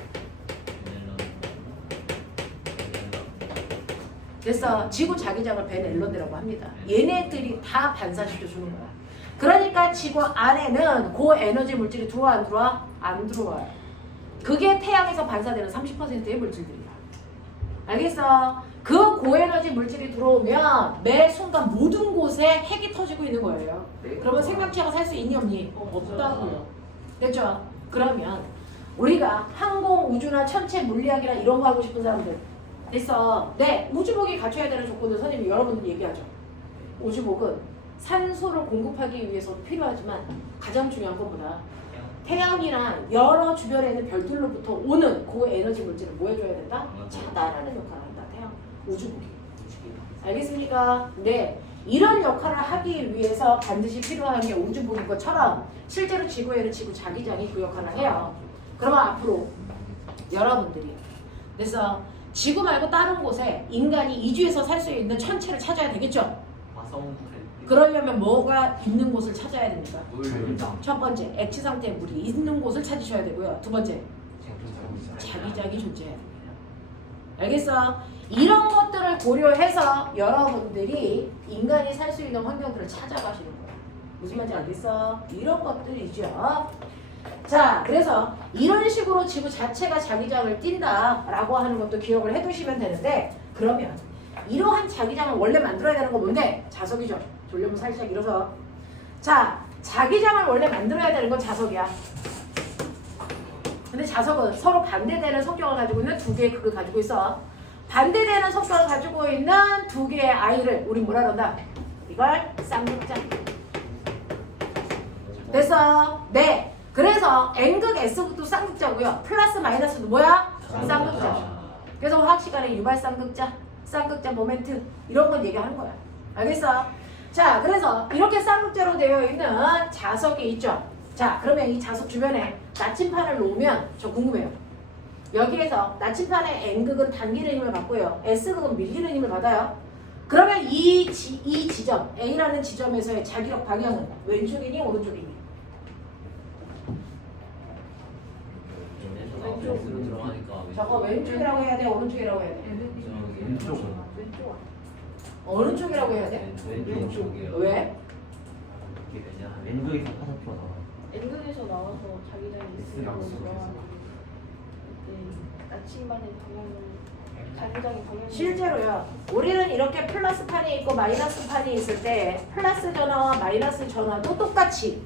그래서 지구 자기장을 벤 앨런드라고 합니다. 얘네들이 다 반사시켜 주는 거야. 그러니까 지구 안에는 고에너지 물질이 들어와 안 들어와? 안 들어와요. 그게 태양에서 반사되는 30%의 물질들이야. 알겠어? 그 고에너지 물질이 들어오면 매 순간 모든 곳에 핵이 터지고 있는 거예요. 그러면 생명체가 살 수 있니 없니? 없다고요. 됐죠? 그러면 우리가 항공, 우주나 천체 물리학이나 이런 거 하고 싶은 사람들 됐어? 네, 우주복이 갖춰야 되는 조건을 선생님이 여러분들 얘기하죠. 우주복은 산소를 공급하기 위해서 필요하지만 가장 중요한 것보다 태양이나 여러 주변에 있는 별들로부터 오는 고에너지 물질을 뭐 해줘야 된다? 차단하는 역할을 한다. 태양, 우주복이. 알겠습니까? 네. 이런 역할을 하기 위해서 반드시 필요한 게 우주복인 것처럼 실제로 지구에는 지구 자기장이 그 역할을 해요. 그러면 앞으로 여러분들이 그래서 지구 말고 다른 곳에 인간이 이주해서 살 수 있는 천체를 찾아야 되겠죠? 그러려면 뭐가 있는 곳을 찾아야 됩니까? 첫 번째, 액체 상태의 물이 있는 곳을 찾으셔야 되고요. 두 번째, 자기장이 존재해야 됩니다. 알겠어? 이런 것들을 고려해서 여러분들이 인간이 살 수 있는 환경들을 찾아가시는 거예요. 무슨 말인지 알겠어? 이런 것들이죠. 자, 그래서 이런 식으로 지구 자체가 자기장을 띈다라고 하는 것도 기억을 해두시면 되는데, 그러면 이러한 자기장을 원래 만들어야 되는 거 뭔데? 자석이죠. 돌려면 살짝 일어서. 자, 자기장을 원래 만들어야 되는 건 자석이야. 근데 자석은 서로 반대되는 성격을 가지고 있는 두 개의 극을 가지고 있어. 반대되는 성격을 가지고 있는 두 개의 아이를 우리 뭐라 그런다? 이걸 쌍극자. 됐어? 네. 그래서 N극 S극도 쌍극자고요. 플러스 마이너스도 뭐야? 쌍극자. 그래서 화학 시간에 유발 쌍극자, 쌍극자 모멘트 이런 건 얘기하는 거야. 알겠어? 자, 그래서 이렇게 쌍극자로 되어 있는 자석이 있죠. 자, 그러면 이 자석 주변에 나침판을 놓으면 저 궁금해요. 여기에서 나침판의 N극은 당기는 힘을 받고요. S극은 밀리는 힘을 받아요. 그러면 이 지점, A라는 지점에서의 자기력 방향은 왼쪽이니 오른쪽이니? 왼쪽으로 들어가니까 저거 왼쪽이라고 해야 돼? 오른쪽이라고 해야 돼? 왼쪽. 어느 쪽이라고 해야 돼? 왼쪽이요. 왜? 왼쪽에서 화살표가 나와. N극에서 나와서 자기장이 있으면 양쪽에서. 나침반의 방향은 자기장의 방향이 실제로요. 우리는 이렇게 플러스 판이 있고 마이너스 판이 있을 때 플러스 전화와 마이너스 전화도 똑같이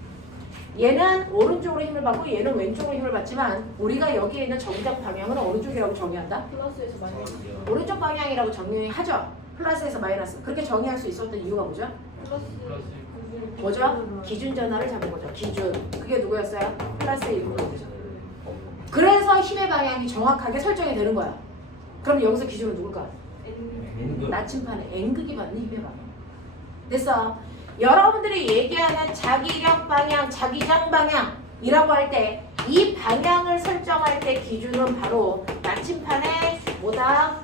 얘는 오른쪽으로 힘을 받고 얘는 왼쪽으로 힘을 받지만 우리가 여기에 있는 정작 방향은 어느 쪽이라고 정의한다? 플러스에서 마이너스 오른쪽 방향이라고 정의하죠. 플러스에서 마이너스. 그렇게 정의할 수 있었던 이유가 뭐죠? 플러스 뭐죠? 기준 전화를 잡은 거죠. 기준. 그게 누구였어요? 플러스 1부분. 그래서 힘의 방향이 정확하게 설정이 되는 거야. 그럼 여기서 기준은 누굴까? 나침판에 N극이 받는 힘의 방향. 됐어. 여러분들이 얘기하는 자기력 방향, 자기장 방향이라고 할 때 이 방향을 설정할 때 기준은 바로 나침판의 뭐다?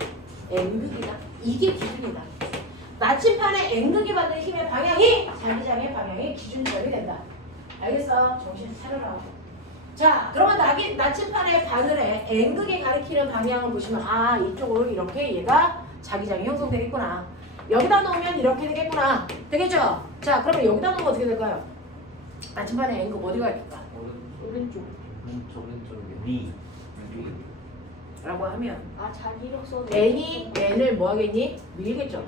N극이다. 이게 기준이다. 나침판의 N극이 받는 힘의 방향이 자기장의 방향의 기준점이 된다. 알겠어? 정신 차려라. 자, 그러면 나침판의 바늘에 N극이 가리키는 방향을 보시면 아, 이쪽으로 이렇게 얘가 자기장이 형성되겠구나. 여기다 놓으면 이렇게 되겠구나. 되겠죠? 자, 그러면 여기다 놓으면 어떻게 될까요? 나침판의 N극 어디가 있을까? 오른쪽 오른쪽 위. 라고 하면 아 자기력선. n이 n을 뭐 하겠니? 밀겠죠.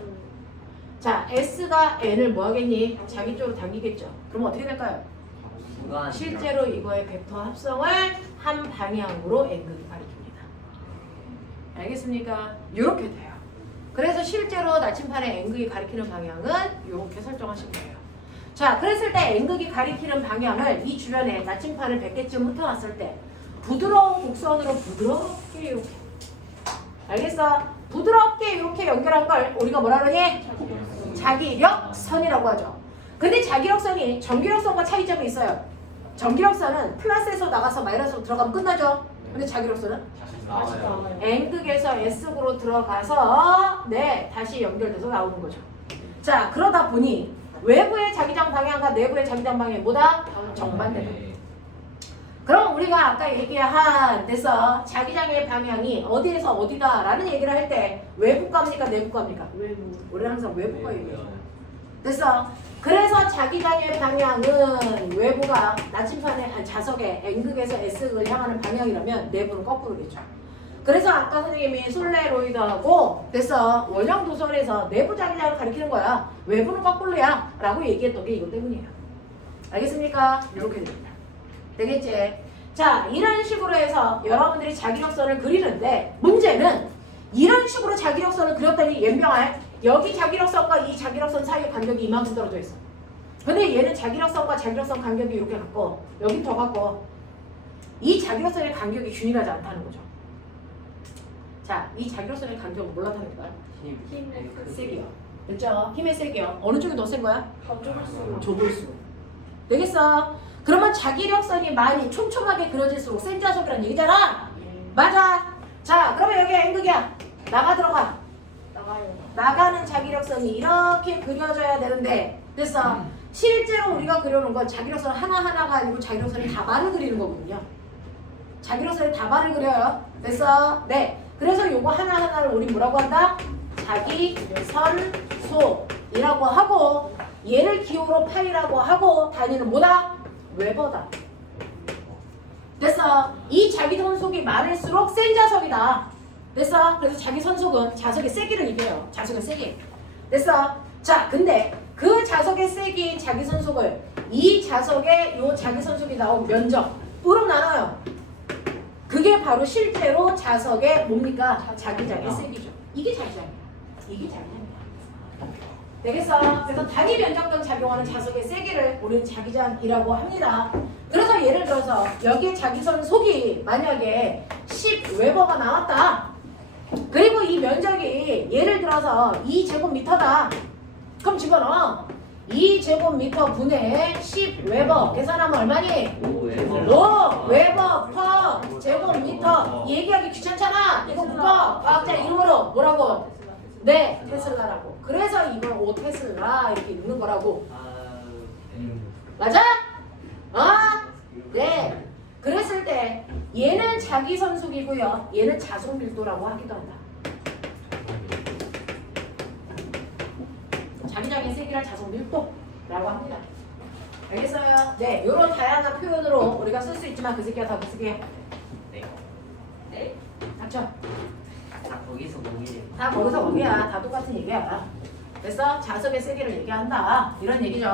자, s가 n을 뭐 하겠니? 자기 쪽으로 당기겠죠. 그럼 어떻게 될까요? 구간. 실제로 이거의 벡터 합성을 한 방향으로 N극이 가리킵니다. 알겠습니까? 이렇게 돼요. 그래서 실제로 나침판의 N극이 가리키는 방향은 이렇게 설정하시면 돼요. 자, 그랬을 때 N극이 가리키는 방향을 이 주변에 나침판을 100개쯤 흩어놨을 때 부드러운 곡선으로 부드럽게 이렇게, 알겠어? 부드럽게 이렇게 연결한 걸 우리가 뭐라 그러니? 자기력선이라고 하죠. 근데 자기력선이 전기력선과 차이점이 있어요. 전기력선은 플러스에서 나가서 마이너스로 들어가면 끝나죠. 근데 자기력선은 나와요. N극에서 S극으로 들어가서 네, 다시 연결돼서 나오는 거죠. 자, 그러다 보니 외부의 자기장 방향과 내부의 자기장 방향이 뭐다? 정반대다. 네. 그럼 우리가 아까 얘기한 데서 자기장의 방향이 어디에서 어디다 라는 얘기를 할 때 외부과입니까? 내부과입니까? 외부. 우리는 항상 외부과 얘기해요. 네. 됐어. 그래서 자기장의 방향은 외부가 나침판의 아니, 자석의 N극에서 S극을 향하는 방향이라면 내부는 거꾸로겠죠. 그래서 아까 선생님이 솔레로이드하고 됐어. 원형 도설에서 내부 자기장을 가리키는 거야. 외부는 거꾸로야 라고 얘기했던 게 이것 때문이에요. 알겠습니까? 이렇게 됩니다. 되겠지? 자, 이런 식으로 해서 여러분들이 자기력선을 그리는데 문제는 이런 식으로 자기력선을 그렸더니 연병할 여기 자기력선과 이 자기력선 사이의 간격이 이만큼 떨어져 있어. 근데 얘는 자기력선과 자기력선 간격이 이렇게 같고 여기 더 같고 이 자기력선의 간격이 균일하지 않다는 거죠. 자, 이 자기력선의 간격은 뭘 나타낼까요? 힘의 세기요. 그렇죠? 힘의 세기요. 어느 쪽이 더 센 거야? 가져올수록. 좁을수록. 되겠어? 그러면 자기력선이 많이 촘촘하게 그려질수록 센 자석이란 얘기잖아. 맞아. 자, 그러면 여기 N극이야. 나가 들어가. 나가요. 나가는 자기력선이 이렇게 그려져야 되는데 됐어. 실제로 우리가 그려놓은 건 자기력선 하나하나가 아니고 자기력선의 다발을 그리는 거거든요. 자기력선의 다발을 그려요. 됐어? 네. 그래서 요거 하나하나를 우리 뭐라고 한다? 자기선소이라고 하고 얘를 기호로 파이라고 하고 단위는 뭐다? 웨버다. 됐어? 이 자기선속이 많을수록 센 자석이다. 됐어? 그래서 자기선속은 자석의 세기를 이겨요. 자석의 세기. 됐어? 자, 근데 그 자석의 세기인 자기선속을 이 자석의 요 자기선속이 나온 면적으로 나눠요. 그게 바로 실제로 자석의 뭡니까? 자기장의 세기죠. 이게 자기장이야. 이게 자기장이야. 되겠어? 그래서 단위 면적등 작용하는 자석의 세기를 우리는 자기장이라고 합니다. 그래서 예를 들어서 여기에 자기선 속이 만약에 10웨버가 나왔다. 그리고 이 면적이 예를 들어서 2제곱미터다. 그럼 집어넣어. 2제곱미터 분의 10웨버 계산하면 얼마니? 5웨버 퍼 제곱미터. 얘기하기 귀찮잖아. 이거 묶어. 과학자 이름으로 뭐라고? 네, 테슬라라고. 그래서 이걸 5테슬라 이렇게 읽는 거라고. 맞아? 네. 그랬을 때 얘는 자기선속이고요. 얘는 자속밀도라고 하기도 한다. 자기장의 세기를 자속밀도라고 합니다. 알겠어요? 네. 이런 다양한 표현으로 우리가 쓸 수 있지만 그 새끼가 다 그 새끼야. 네? 닥쳐. 거기서 뭐지? 다 거기서 거기야. 다 똑같은 얘기야. 그래서 자석의 세기를 얘기한다. 이런 얘기죠.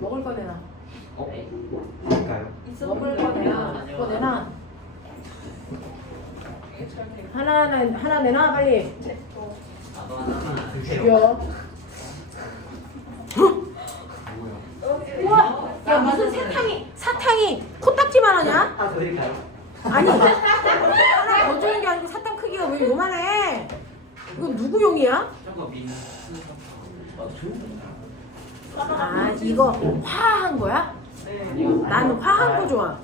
먹을 거 내놔. 할까요? 먹을 거 내놔. 그거 내놔. 하나 내놔 빨리. 나도 하나만. 죽여. 우와. 야 무슨 사탕이 코딱지만 하냐? 아, 드릴까요? 아니 하나 더 주는 게 아니고 사탕 크기가 왜 요만해? 이거 누구 용이야? 저거 민스. 아 이거 화한 거야? 네. 나는 화한 거 좋아.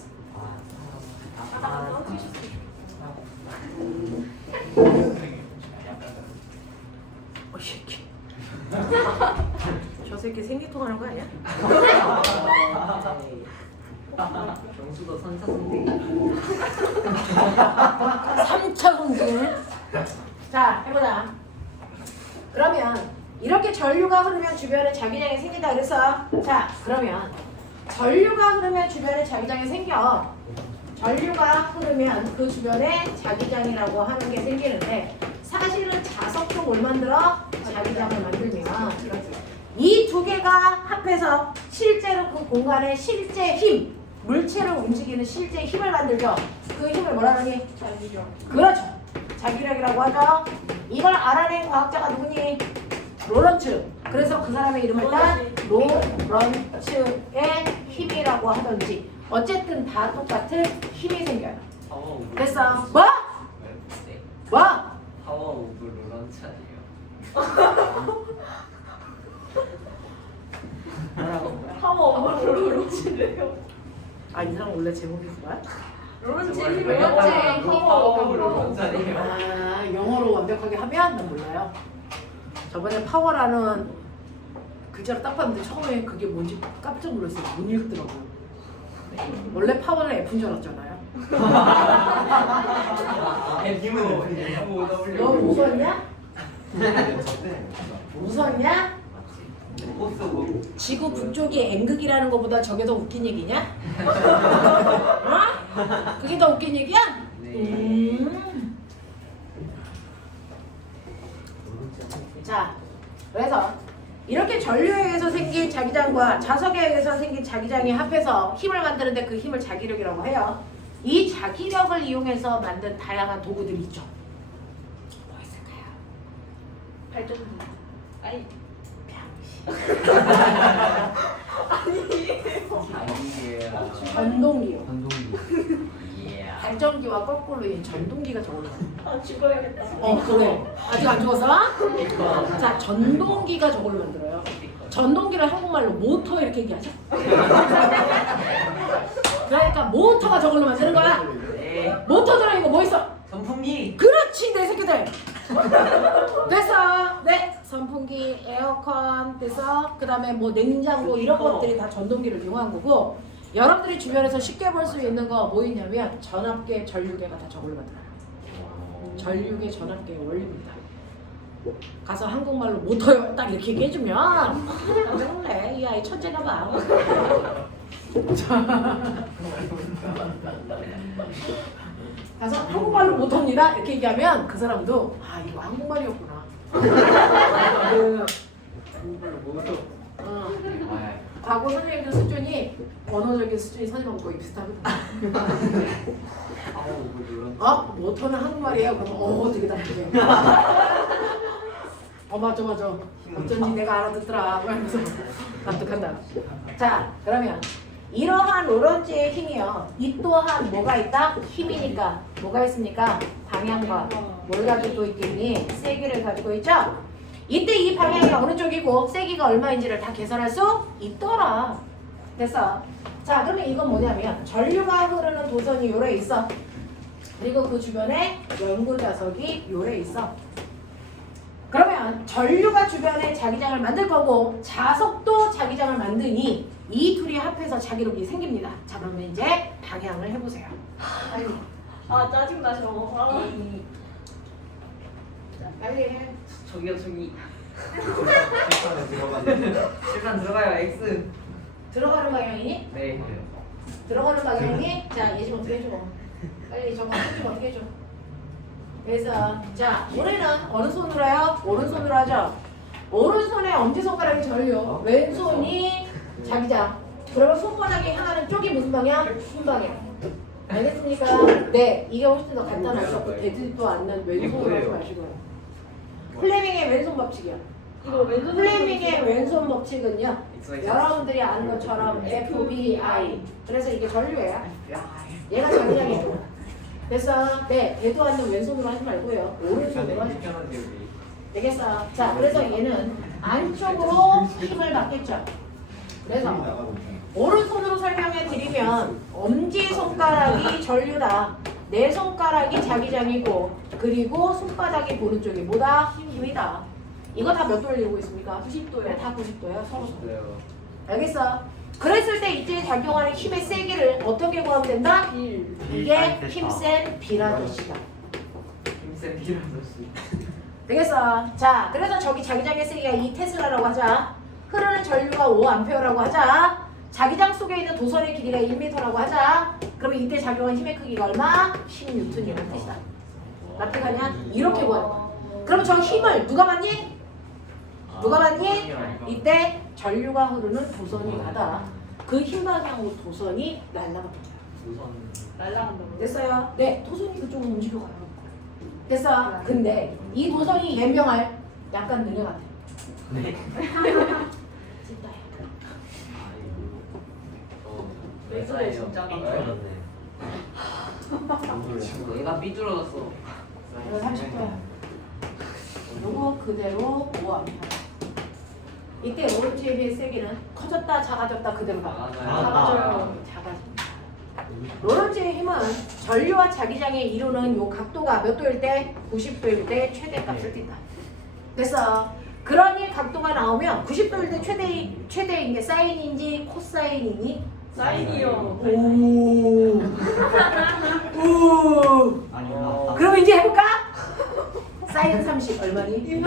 이 새끼. 저 새끼 생리통 하는 거 아니야? 정수도 선차 선택. 3차 공증. 자 해보자. 그러면 이렇게 전류가 흐르면 주변에 자기장이 생긴다 그래서 자, 그러면 전류가 흐르면 주변에 자기장이 생겨. 전류가 흐르면 그 주변에 자기장이라고 하는 게 생기는데 사실은 자석도 뭘 만들어? 자기장을 만들면 이 두 개가 합해서 실제로 그 공간에 실제 힘, 물체를 움직이는 실제 힘을 만들죠. 그 힘을 뭐라 하니? 자기력. 그렇죠. 자기력이라고 하죠. 이걸 알아낸 과학자가 누구니? 로런츠. 그래서 그 사람의 이름을 딴 로런츠의 힘이라고 하던지 어쨌든 다 똑같은 힘이 생겨요. 파워 오브. 됐어. 뭐? 네. 뭐? 파워 오브 로런츠 아니에요? 뭐라고? 파워 로런치래요. 아, 이 사람 원래 제목이 뭐야? 로런치 정말 힘을 영어로 로런치 파워 오브 파워. 로런츠 아니에요? 아, 영어로 완벽하게 하면 난 몰라요. 저번에 파워라는 글자를 딱 봤는데 처음에 그게 뭔지 깜짝 놀랐어요. 못 읽더라고요. 원래 파워는 F인 줄 알았잖아요. F-O-W. 너 웃었냐? 웃었냐? 맞지? 지구 북쪽이 N극이라는 것보다 저게 더 웃긴 얘기냐? 어? 그게 더 웃긴 얘기야? 네. 자, 그래서 이렇게 전류에 의해서 생긴 자기장과 자석에 의해서 생긴 자기장이 합해서 힘을 만드는데 그 힘을 자기력이라고 해요. 이 자기력을 이용해서 만든 다양한 도구들이 있죠. 뭐 있을까요? 발전기. 아니 아니에요. 전동기요. 전동기. 예. 발전기와 거꾸로인 전동기가 저걸로. 아 죽어야겠다. 그래. 아직 안 죽었어? 자, 전동기가 저걸로 만들어요. 전동기를 한국말로 모터 이렇게 얘기하죠. 그러니까 모터가 저걸로 만드는 거야. 네. 모터 들어있는 거 뭐 있어? 선풍기. 그렇지, 내 새끼들. 됐어. 네, 선풍기, 에어컨 됐어. 그 다음에 뭐 냉장고 이런 것들이 다 전동기를 이용한 거고, 여러분들이 주변에서 쉽게 볼 수 있는 거 뭐 있냐면 전압계, 전류계가 다 저걸로 만들어요. 전류계, 전압계 원리입니다. 가서 한국말로 모터요 딱 이렇게 얘기해주면 깜짝 놀래. 이 아이 천재가 봐. 가서 한국말로 모터입니다 이렇게 얘기하면 그 사람도 아 이거 한국말이었구나. 어. 과거 선생님들 수준이 언어적인 수준이 선생님하고 거의 비슷하거든. 파워 오브 로런츠. 모터는 한국말이에요. 그럼 되게 답답해. 맞아. 어쩐지 내가 알아듣더라. 그러면서 납득한다. 자, 그러면 이러한 로런츠의 힘이요. 이 또한 뭐가 있다? 힘이니까 뭐가 있습니까? 방향과 뭘 가지고 있겠니? 세기를 가지고 있죠? 이때 이 방향이 어느 쪽이고 세기가 얼마인지를 다 계산할 수 있더라. 됐어. 자, 그러면 이건 뭐냐면 전류가 흐르는 도선이 요래 있어. 그리고 그 주변에 연구 자석이 요래 있어. 그러면 전류가 주변에 자기장을 만들 거고 자석도 자기장을 만드니 이 둘이 합해서 자기력이 생깁니다. 자, 그러면 이제 방향을 해보세요. 빨리. 아 짜증나셔. 아. 자, 빨리 해. 저기요 저기. 식판에 들어가는. 실판 들어가요 X. 들어가는 방향이니? 네. 들어가는 방향이? 자, 얘 좀 어떻게 해줘. 빨리 저거 좀 어떻게 해줘. 그래서 자, 우리는 어느 손으로 해요? 오른손으로 하죠. 오른손에 엄지손가락이 전류, 왼손이 자기장. 그러면 손바닥이 향하는 쪽이 무슨 방향? 흰방향. 알겠습니까? 네, 이게 훨씬 더 간단하죠. 되지도 않는 왼손으로 하지 마시고요. 플레밍의 왼손 법칙이요. 이거 왼손 플레밍의 왼손 법칙은요. 여러분들이 아는 것처럼 FBI. 그래서 이게 전류예요. 얘가 자기장이에요. 그래서 네, 되도 않는 왼손으로 하지 말고요. 오른손으로 하십시오. 되겠어. 자, 그래서 얘는 안쪽으로 힘을 받겠죠. 그래서 오른손으로 설명해 드리면 엄지손가락이 전류다. 내 손가락이 자기장이고 그리고 손바닥이 보는 쪽이 뭐다? 힘이다. 이거 다 몇 도를 이루고 있습니까? 90도요. 네, 다 90도예요. 서로. 요 알겠어? 그랬을 때 이때 작용하는 힘의 세기를 어떻게 구하면 된다? 빌. 이게 힘센 비라듯이다. 힘센 비라더시. 되겠어? 자, 그래서 저기 자기장의 세기가 이 테슬라라고 하자. 흐르는 전류가 5A라고 하자. 자기장 속에 있는 도선의 길이가 1m라고 하자. 그러면 이때 작용한 힘의 크기가 얼마? 10N이라는 뜻이다. 납득하냐? 이렇게 구하는 거야. 그럼 저 힘을 누가 받니? 누가 받니? 이때 전류가 흐르는 도선이 가다. 그 힘 방향으로 도선이 날아갑니다. 날라간다고. 됐어요? 네, 도선이 그쪽으로 움직여가요. 됐어? 근데 이 도선이 연명할 약간 느려가네. 네. 찐따야. 왜 그래, 진짜. 얘가 삐뚤어졌어. 이거 30도야. 요거 그대로 5A. 이때 오른쪽에 비해 세기는 커졌다 작아졌다 그대로 가. 작아져요. 작아집니다. 로런츠의 힘은 전류와 자기장이 이루는 요 각도가 몇 도일 때? 90도일 때 최대값을 띈다. 됐어. 그러니 각도가 나오면 90도일 때 최대인 게 사인인지 코사인이니? 사인이요. 오. 오. 아니 나 그럼 이제 해볼까? 사인 30 얼마니?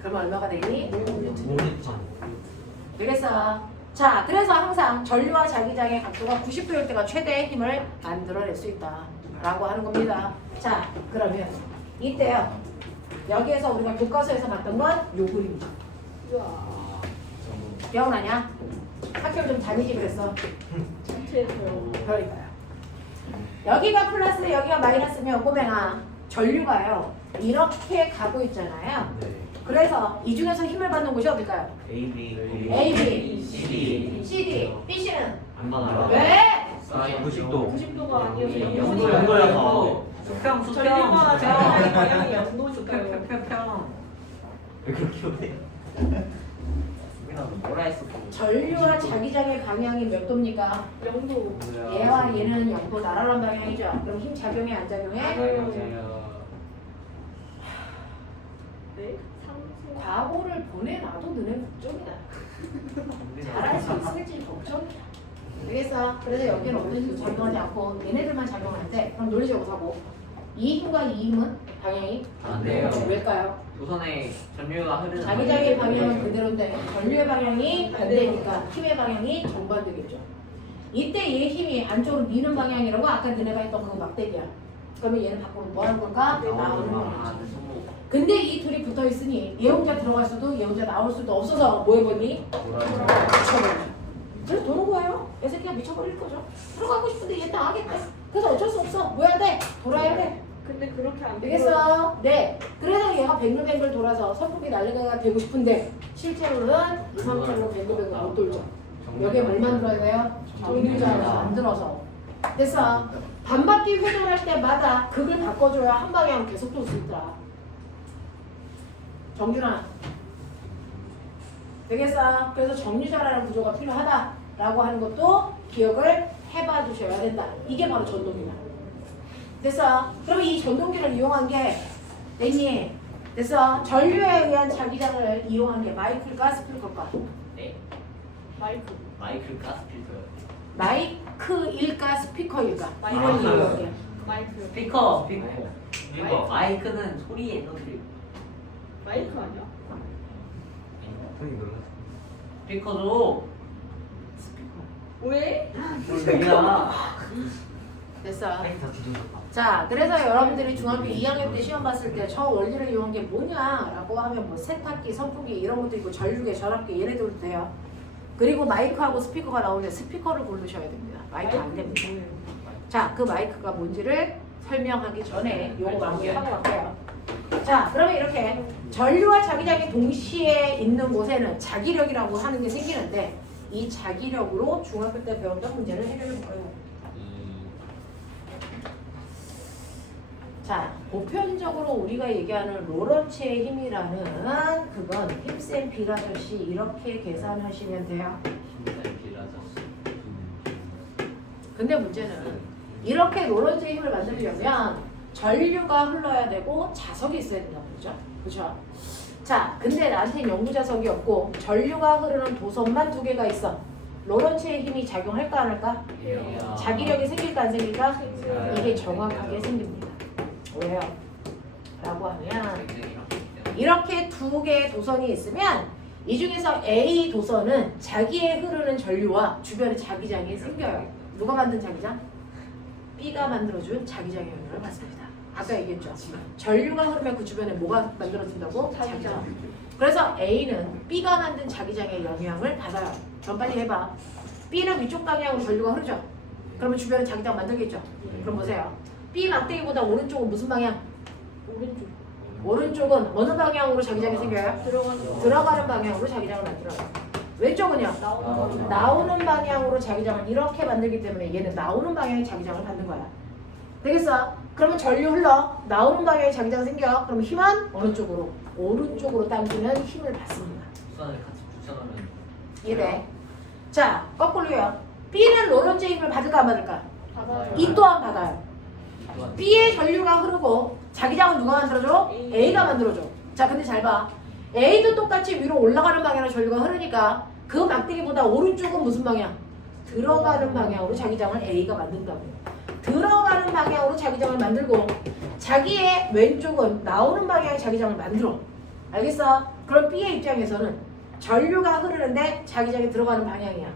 그럼 얼마가 되니? 5뉴턴. 되겠어. 자, 그래서 항상 전류와 자기장의 각도가 90도일 때가 최대의 힘을 만들어낼 수 있다 라고 하는 겁니다. 자, 그러면 이때요. 여기에서 우리가 교과서에서 봤던 건 요 그림이죠. 기억나냐? 학교 좀 다니지 그랬어. 전체에서요. 그러니까요. 여기가 플러스 여기가 마이너스면 꼬맹아 전류가요. 이렇게 가고 있잖아요. 그래서 이 중에서 힘을 받는 곳이 어딜까요? A, B, CD, BC는 안 받아요. 왜? 90도. 90도가 아니어서 영도여서. 수평 전류가 자기장의 방향이 영도니까요. 평평평. 왜 그렇게 해? 우리는 뭐라 했어? 전류와 자기장의 방향이 몇 도입니까? 영도. 얘와 얘는 0도 날아간 방향이죠. 그럼 힘 작용해 안 작용해? 네? 상수. 과거를 보내놔도 너네 걱정이다. 잘할 수 있을지 걱정이야. 알겠어? 그래서 여기는 어떤 식으로 작용하지 않고 얘네들만 작용하는데 그럼 논리적으로 하고 이 힘과 이 힘은 방향이 안 돼요. 왜일까요? 도선에 전류가 흐르는 자기장의 방향은 그대로인데 전류의 방향이 반대니까 힘의 방향이 정반대겠죠. 이때 얘 힘이 안쪽으로 미는 방향이라고 아까 너네가 했던 그 막대기야. 그러면 얘는 밖으로 뭐 하는 건가? 나오는 거죠. 근데 이 둘이 붙어 있으니 얘 혼자 들어갈 수도 얘 혼자 나올 수도 없어서 뭐 해버리니? 미쳐버리죠. 그래서 도는 거예요. 이 새끼가 미쳐버릴 거죠. 들어가고 싶은데 얘 나가겠대. 그래서 어쩔 수 없어. 뭐 해야 돼? 돌아야 돼. 근데 그렇게 안 되겠어? 네. 그래서 얘가 뱅글뱅글 돌아서 선풍기 날개가 되고 싶은데 실제로는 이상적으로 뱅글뱅글 못 돌죠. 여기에 뭘 만들어야 돼요? 정류장을 만들어서. 됐어. 반바퀴 회전할 때마다 극을 바꿔줘야 한 방향 계속 돌 수 있더라. 정준아. 되겠어? 그래서 정류자라는 구조가 필요하다라고 하는 것도 기억을 해봐 주셔야 된다. 이게 바로 전동기다. 됐어? 그럼 이 전동기를 이용한 게 땡이 됐어? 전류에 의한 자기장을 이용한 게 마이클까 스피커일까? 네. 마이크. 마이클 가스필터요. 마이크일까 스피커일까? 마이크. 이걸 이용한 게. 마이크. 스피커. 스피커. 마이크는 소리 에너지. 마이크 아니야? 형이 놀랐어. 스피커죠. 왜? 뭐야? 됐어? 다 뒤집었다. 자, 그래서 여러분들이 중학교 2학년 때 시험 봤을 때 저 원리를 이용한 게 뭐냐라고 하면 뭐 세탁기, 선풍기 이런 것도 있고 전류계, 전압계 얘네들도 돼요. 그리고 마이크하고 스피커가 나오는데 스피커를 고르셔야 됩니다. 마이크 안 됩니다. 자, 그 마이크가 뭔지를 설명하기 전에 요거 마무리하고 갈게요. 자, 그러면 이렇게 전류와 자기장이 동시에 있는 곳에는 자기력이라고 하는 게 생기는데 이 자기력으로 중학교 때 배웠던 문제를 해결해 볼 거예요. 자, 보편적으로 우리가 얘기하는 로런츠의 힘이라는 그건 힘센 비라저씨 이렇게 계산하시면 돼요. 근데 문제는 이렇게 로런츠의 힘을 만들려면 전류가 흘러야 되고 자석이 있어야 된다고 그러죠. 그렇죠? 자, 근데 나한테는 영구자석이 없고 전류가 흐르는 도선만 2개가 있어. 로런츠의 힘이 작용할까 안 할까? 자기력이 생길까 안 생길까? 이게 정확하게 생깁니다. 왜요? 라고 하면 이렇게 두 개의 도선이 있으면 이 중에서 A 도선은 자기의 흐르는 전류와 주변의 자기장이 생겨요. 누가 만든 자기장? B가 만들어준 자기장의 영향을 받습니다. 아까 얘기했죠. 전류가 흐르면 그 주변에 뭐가 만들어진다고? 자기장. 그래서 A는 B가 만든 자기장의 영향을 받아요. 그럼 빨리 해봐. B는 위쪽 방향으로 전류가 흐르죠. 그러면 주변에 자기장 만들겠죠. 그럼 보세요. B 막대기보다 오른쪽은 무슨 방향? 오른쪽. 오른쪽은 어느 방향으로 자기장이 생겨요? 들어가는 방향으로 자기장을 만들어요. 왼쪽은요? 나오는 방향으로 자기장을 이렇게 만들기 때문에 얘는 나오는 방향의 자기장을 받는 거야. 되겠어? 그러면 전류 흘러. 나오는 방향의 자기장 생겨. 그러면 힘은 어느 쪽으로? 오른쪽으로 당기는 힘을 받습니다. 우선을 같이 붙여놓으면 이래. 자, 거꾸로요. B는 로런츠의 힘을 받을까 안 받을까? 받아요. 이 또한 받아요. B의 전류가 흐르고 자기장은 누가 만들어줘? A가 만들어줘. 자, 근데 잘 봐. A도 똑같이 위로 올라가는 방향으로 전류가 흐르니까 그 막대기보다 오른쪽은 무슨 방향? 들어가는 방향으로 자기장을 A가 만든다고요. 들어가는 방향으로 자기장을 만들고 자기의 왼쪽은 나오는 방향의 자기장을 만들어. 알겠어? 그럼 B의 입장에서는 전류가 흐르는데 자기장이 들어가는 방향이야.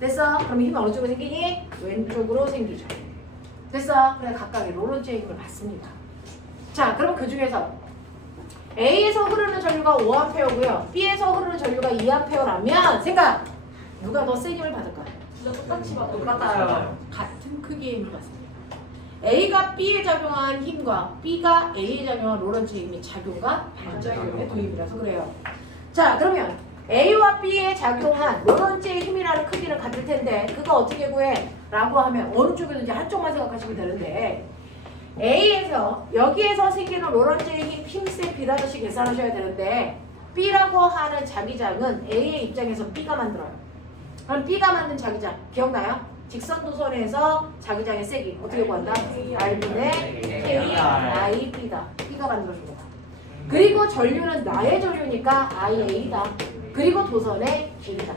됐어? 그럼 힘이 어느 쪽으로 생기니? 왼쪽으로 생기죠. 됐어? 그래 각각의 로런츠의 힘을 받습니다. 자, 그럼 그 중에서 A에서 흐르는 전류가 5A고요. B에서 흐르는 전류가 2A라면 생각! 누가 더 센 힘을 받을까? 둘 다 똑같이 받아요. 똑같아요. 같은 크기의 힘을 받습니다. A가 B에 작용한 힘과 B가 A에 작용한 로런츠의 힘이 작용과 반작용의 두 힘이라서 그래요. 자, 그러면 A와 B에 작용한 로런츠의 힘이라는 크기는 같을 텐데 그거 어떻게 구해? 라고 하면 어느 쪽이든지 한쪽만 생각하시면 되는데 A에서 여기에서 생기는 로런츠의 힘세 B라듯이 계산하셔야 되는데 B라고 하는 자기장은 A의 입장에서 B가 만들어요. 그럼 B가 만든 자기장 기억나요? 직선 도선에서 자기장의 세기 어떻게 구한다? R분의 K, I, B다. B가 만들어준 거다. 그리고 전류는 나의 전류니까 IA다. 그리고 도선의 길이다.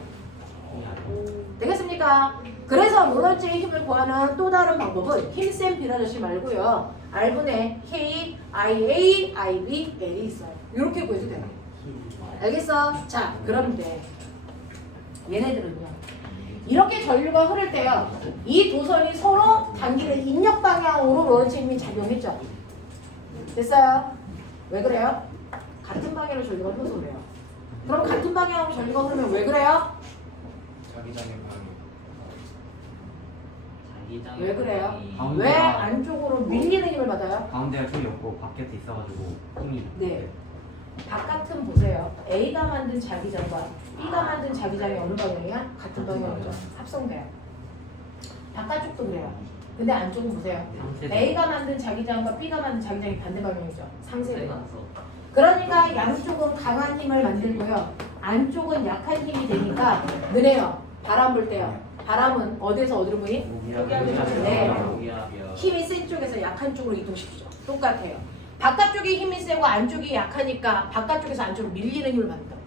되겠습니까? 그래서 로런츠의 힘을 구하는 또 다른 방법은 힘센 B라듯이 말고요. R분의 K, IA, IB, L이 있어요. 이렇게 구해도 돼요. 알겠어? 자, 그런데 얘네들은요. 이렇게 전류가 흐를 때요. 이 도선이 서로 당기는 인력 방향으로 로런츠 힘이 작용했죠. 됐어요? 왜 그래요? 같은 방향으로 전류가 흘러서 그래요. 그럼 같은 방향으로 전류가 흐르면 왜 그래요? 자기장의 방향. 자기장. 왜 그래요? 가운데가- 왜 안쪽으로 밀리는 힘을 받아요? 가운데가 힘이 없고 바깥에 있어가지고 힘이. 네. 바깥은 보세요. A가 만든 자기장과 B가 만든 자기장이 어느 방향이야? 같은 방향이죠. 합성돼요. 바깥쪽도 그래요. 근데 안쪽은 보세요. 상세대. A가 만든 자기장과 B가 만든 자기장이 반대 방향이죠. 상세돼요. 세관서. 그러니까 양쪽은 강한 힘을 만들고요. 안쪽은 약한 힘이 되니까 느네요. 바람 불 때요. 바람은 어디에서 어디로 부니? 네. 힘이 센 쪽에서 약한 쪽으로 이동시키죠. 똑같아요. 바깥쪽이 힘이 세고 안쪽이 약하니까 바깥쪽에서 안쪽으로 밀리는 힘을 받는다고요.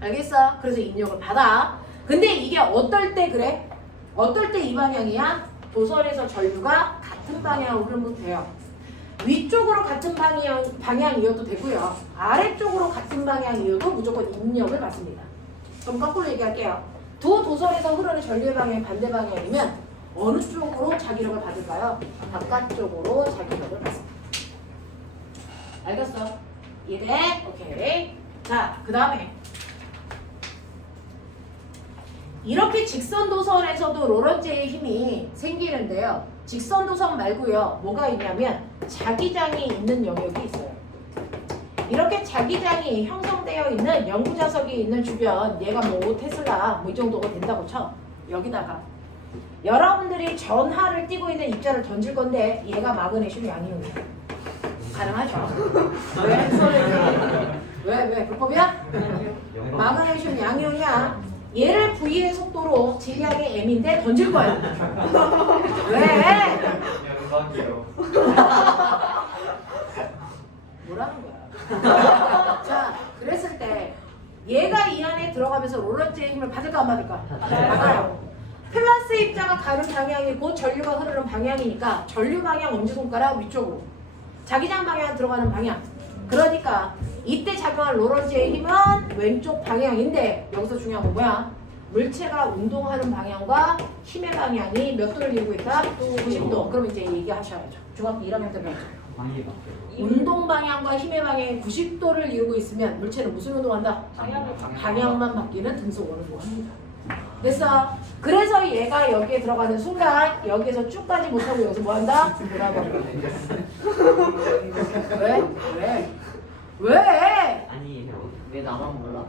알겠어? 그래서 인력을 받아. 근데 이게 어떨 때 그래? 어떨 때 이 방향이야? 도선에서 전류가 같은 방향으로 흐르면 돼요. 위쪽으로 같은 방향이어도 되고요. 아래쪽으로 같은 방향이어도 무조건 인력을 받습니다. 그럼 거꾸로 얘기할게요. 두 도선에서 흐르는 전류의 방향이 반대 방향이면 어느 쪽으로 자기력을 받을까요? 바깥쪽으로 자기력을 받습니다. 알겠어? 이해돼? 오케이. 자, 그 다음에 이렇게 직선 도선에서도 로런츠의 힘이 생기는데요. 직선 도선 말고요. 뭐가 있냐면 자기장이 있는 영역이 있어요. 이렇게 자기장이 형성되어 있는 연구자석이 있는 주변 얘가 뭐 테슬라 뭐 이 정도가 된다고 쳐. 여기다가 여러분들이 전하를 띠고 있는 입자를 던질 건데 얘가 마그네슘 양이온이에요. 가능하죠? 왜? 왜? 불법이야? 마그네슘 양이온이야. 얘를 V의 속도로 질량의 M인데 던질 거야. 왜? 뭐라는 거야? 자, 그랬을 때 얘가 이 안에 들어가면서 롤러츠의 힘을 받을까 안 받을까? 받아요. 플러스 입자가 가는 방향이 곧 전류가 흐르는 방향이니까 전류 방향 엄지손가락 위쪽으로 자기장 방향 들어가는 방향. 그러니까 이때 작용할 로런츠의 힘은 왼쪽 방향인데 여기서 중요한 건 뭐야? 물체가 운동하는 방향과 힘의 방향이 몇 도를 이루고 있다? 90도. 그럼 이제 얘기하셔야죠. 중학교 1학년 때 배웠죠. 방이 바뀌어요. 운동 방향과 힘의 방향이 90도를 이루고 있으면 물체는 무슨 운동한다? 방향만 바뀌는 등속 원운동합니다. 됐어? 그래서 얘가 여기에 들어가는 순간 여기에서 쭉 가지 못하고 여기서 뭐 한다? 돌아버려. 왜? 왜? 아니에요. 왜 나만 몰라?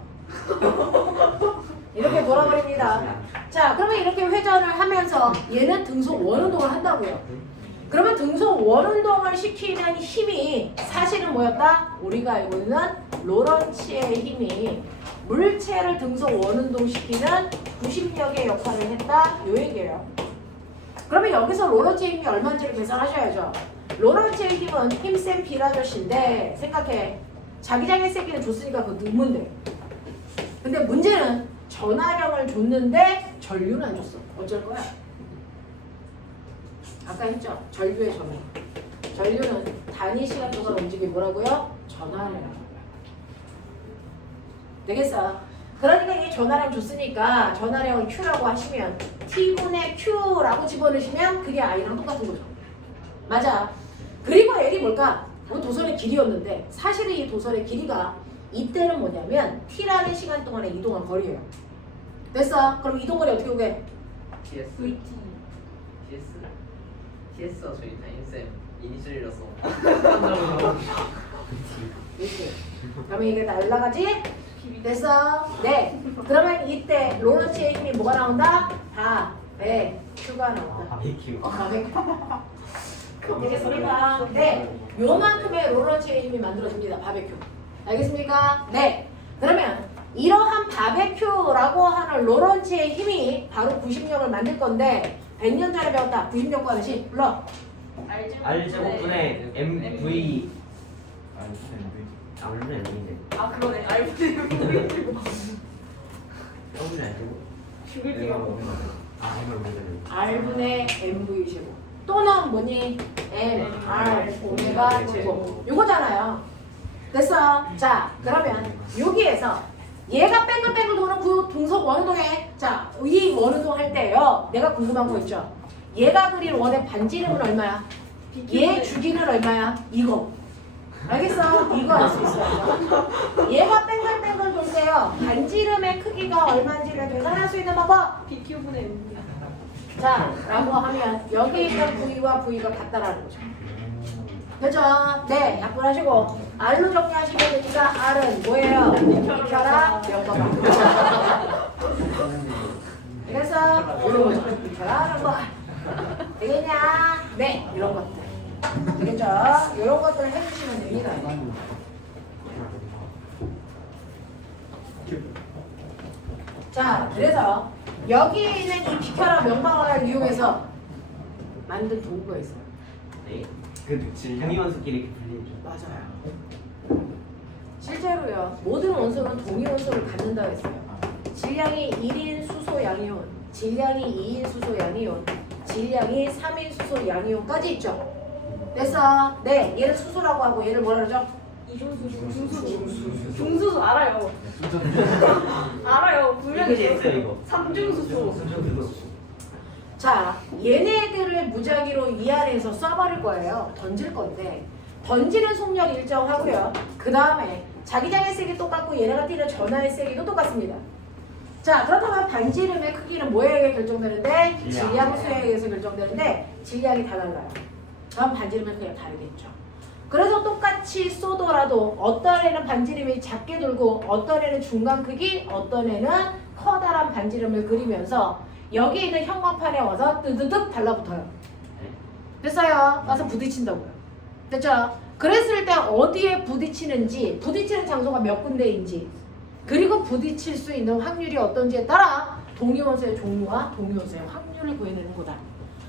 이렇게 돌아버립니다. 자, 그러면 이렇게 회전을 하면서 얘는 등속 원운동을 한다고요. 그러면 등속 원운동을 시키는 힘이 사실은 뭐였다? 우리가 알고 있는 로런츠의 힘이 물체를 등속 원운동 시키는 구심력의 역할을 했다. 요 얘기예요. 그러면 여기서 로런츠의 힘이 얼마인지를 계산하셔야죠. 로런츠의 힘은 힘센 비라저씨인데 생각해. 자기장의 세기는 줬으니까 그거 넣으면 돼. 근데 문제는 전하력을 줬는데 전류는 안 줬어. 어쩔 거야? 아까 했죠? 전류의 전하. 전류는 단위 시간 동안 움직이 뭐라고요? 전하량이라고 해요. 되겠어? 그러니까 이 전하량 줬으니까 전하량을 Q라고 하시면 T분의 Q라고 집어넣으시면 그게 I랑 똑같은 거죠. 맞아. 그리고 L이 뭘까? 이 도선의 길이였는데 사실은 이 도선의 길이가 이때는 뭐냐면 T라는 시간 동안에 이동한 거리예요. 됐어? 그럼 이동거리 어떻게 오게? TS. TS가 저희 담임쌤 이니셜이라서. 그렇지. 그러면 이게 날라가지? 됐어? 네. 그러면 이때 로런츠의 힘이 뭐가 나온다? 다, 배, Q가 나온다. 바비큐. 되겠습니까? 네. 요만큼의 로런츠의 힘이 만들어집니다. 바베큐. 알겠습니까? 네. 그러면 이러한 바베큐라고 하는 로런츠의 힘이 바로 구심력을 만들 건데 100년 전에 배웠다. 구심력 구하듯이 불러. R제곱분의 MV. R는 M인데. 아 그거네. 알분의 W는 R제곱. 죽을게요. M을 모르는. R분의 MV 제곱 또는 뭐니? M, R, 오메가 제곱 요거잖아요. 됐어? 자 그러면 여기에서 얘가 뺑글뺑글 도는 그 등속 원운동에 자 이 원운동 할 때요 내가 궁금한 거 있죠? 얘가 그린 원의 반지름은 얼마야? 얘 주기는 얼마야? 이거 알겠어? 이거 알 수 있어요. 얘가 뺑글뺑글 돌 때요 반지름의 크기가 얼마인지를 계산할 수 있는 방법 BQ분의 M. 자 라고 하면 여기 있는 V와 V가 같다라는 거죠. 그죠? 네, 약분하시고 R로 정리하시면 되니까 R은 뭐예요? 비켜라 명가방. 그래서 이런 거죠. 비켜라는 거. 되겠냐? 네, 이런 것들. 되겠죠? 이런 것들을 해주시면 됩니다. 자, 그래서 여기 있는 이 비켜라 명방어를 이용해서 만든 도구가 있어요. 네. 그 동위원수끼리 이렇게 불리죠. 맞아요. 실제로요. 모든 원소는 동위 원소를 갖는다 했어요. 질량이 1인 수소 양이온, 질량이 2인 수소 양이온, 질량이 3인 수소 양이온까지 있죠. 됐어? 네, 얘를 수소라고 하고 얘를 뭐라 그러죠? 이중수소, 중수소. 중수소 알아요. 알아요. 이거 있어요 이거. 삼중수소. 자, 얘네들을 무작위로 위아래에서 쏴버릴 거예요. 던질 건데 던지는 속력 일정하고요. 그 다음에 자기장의 세기 똑같고 얘네가 뛰는 전하의 세기도 똑같습니다. 자, 그렇다면 반지름의 크기는 뭐에 의해 결정되는데? 질량수에 의해서 결정되는데 질량이 다 달라요. 그럼 반지름의 크기가 다르겠죠. 그래서 똑같이 쏘더라도 어떤 애는 반지름이 작게 돌고 어떤 애는 중간 크기, 어떤 애는 커다란 반지름을 그리면서 여기 있는 형광판에 와서 뜨드득 달라붙어요. 됐어요? 와서 부딪힌다고요. 됐죠? 그랬을 때 어디에 부딪히는지, 부딪히는 장소가 몇 군데인지, 그리고 부딪힐 수 있는 확률이 어떤지에 따라 동위원소의 종류와 동위원소의 확률을 구해내는 거다.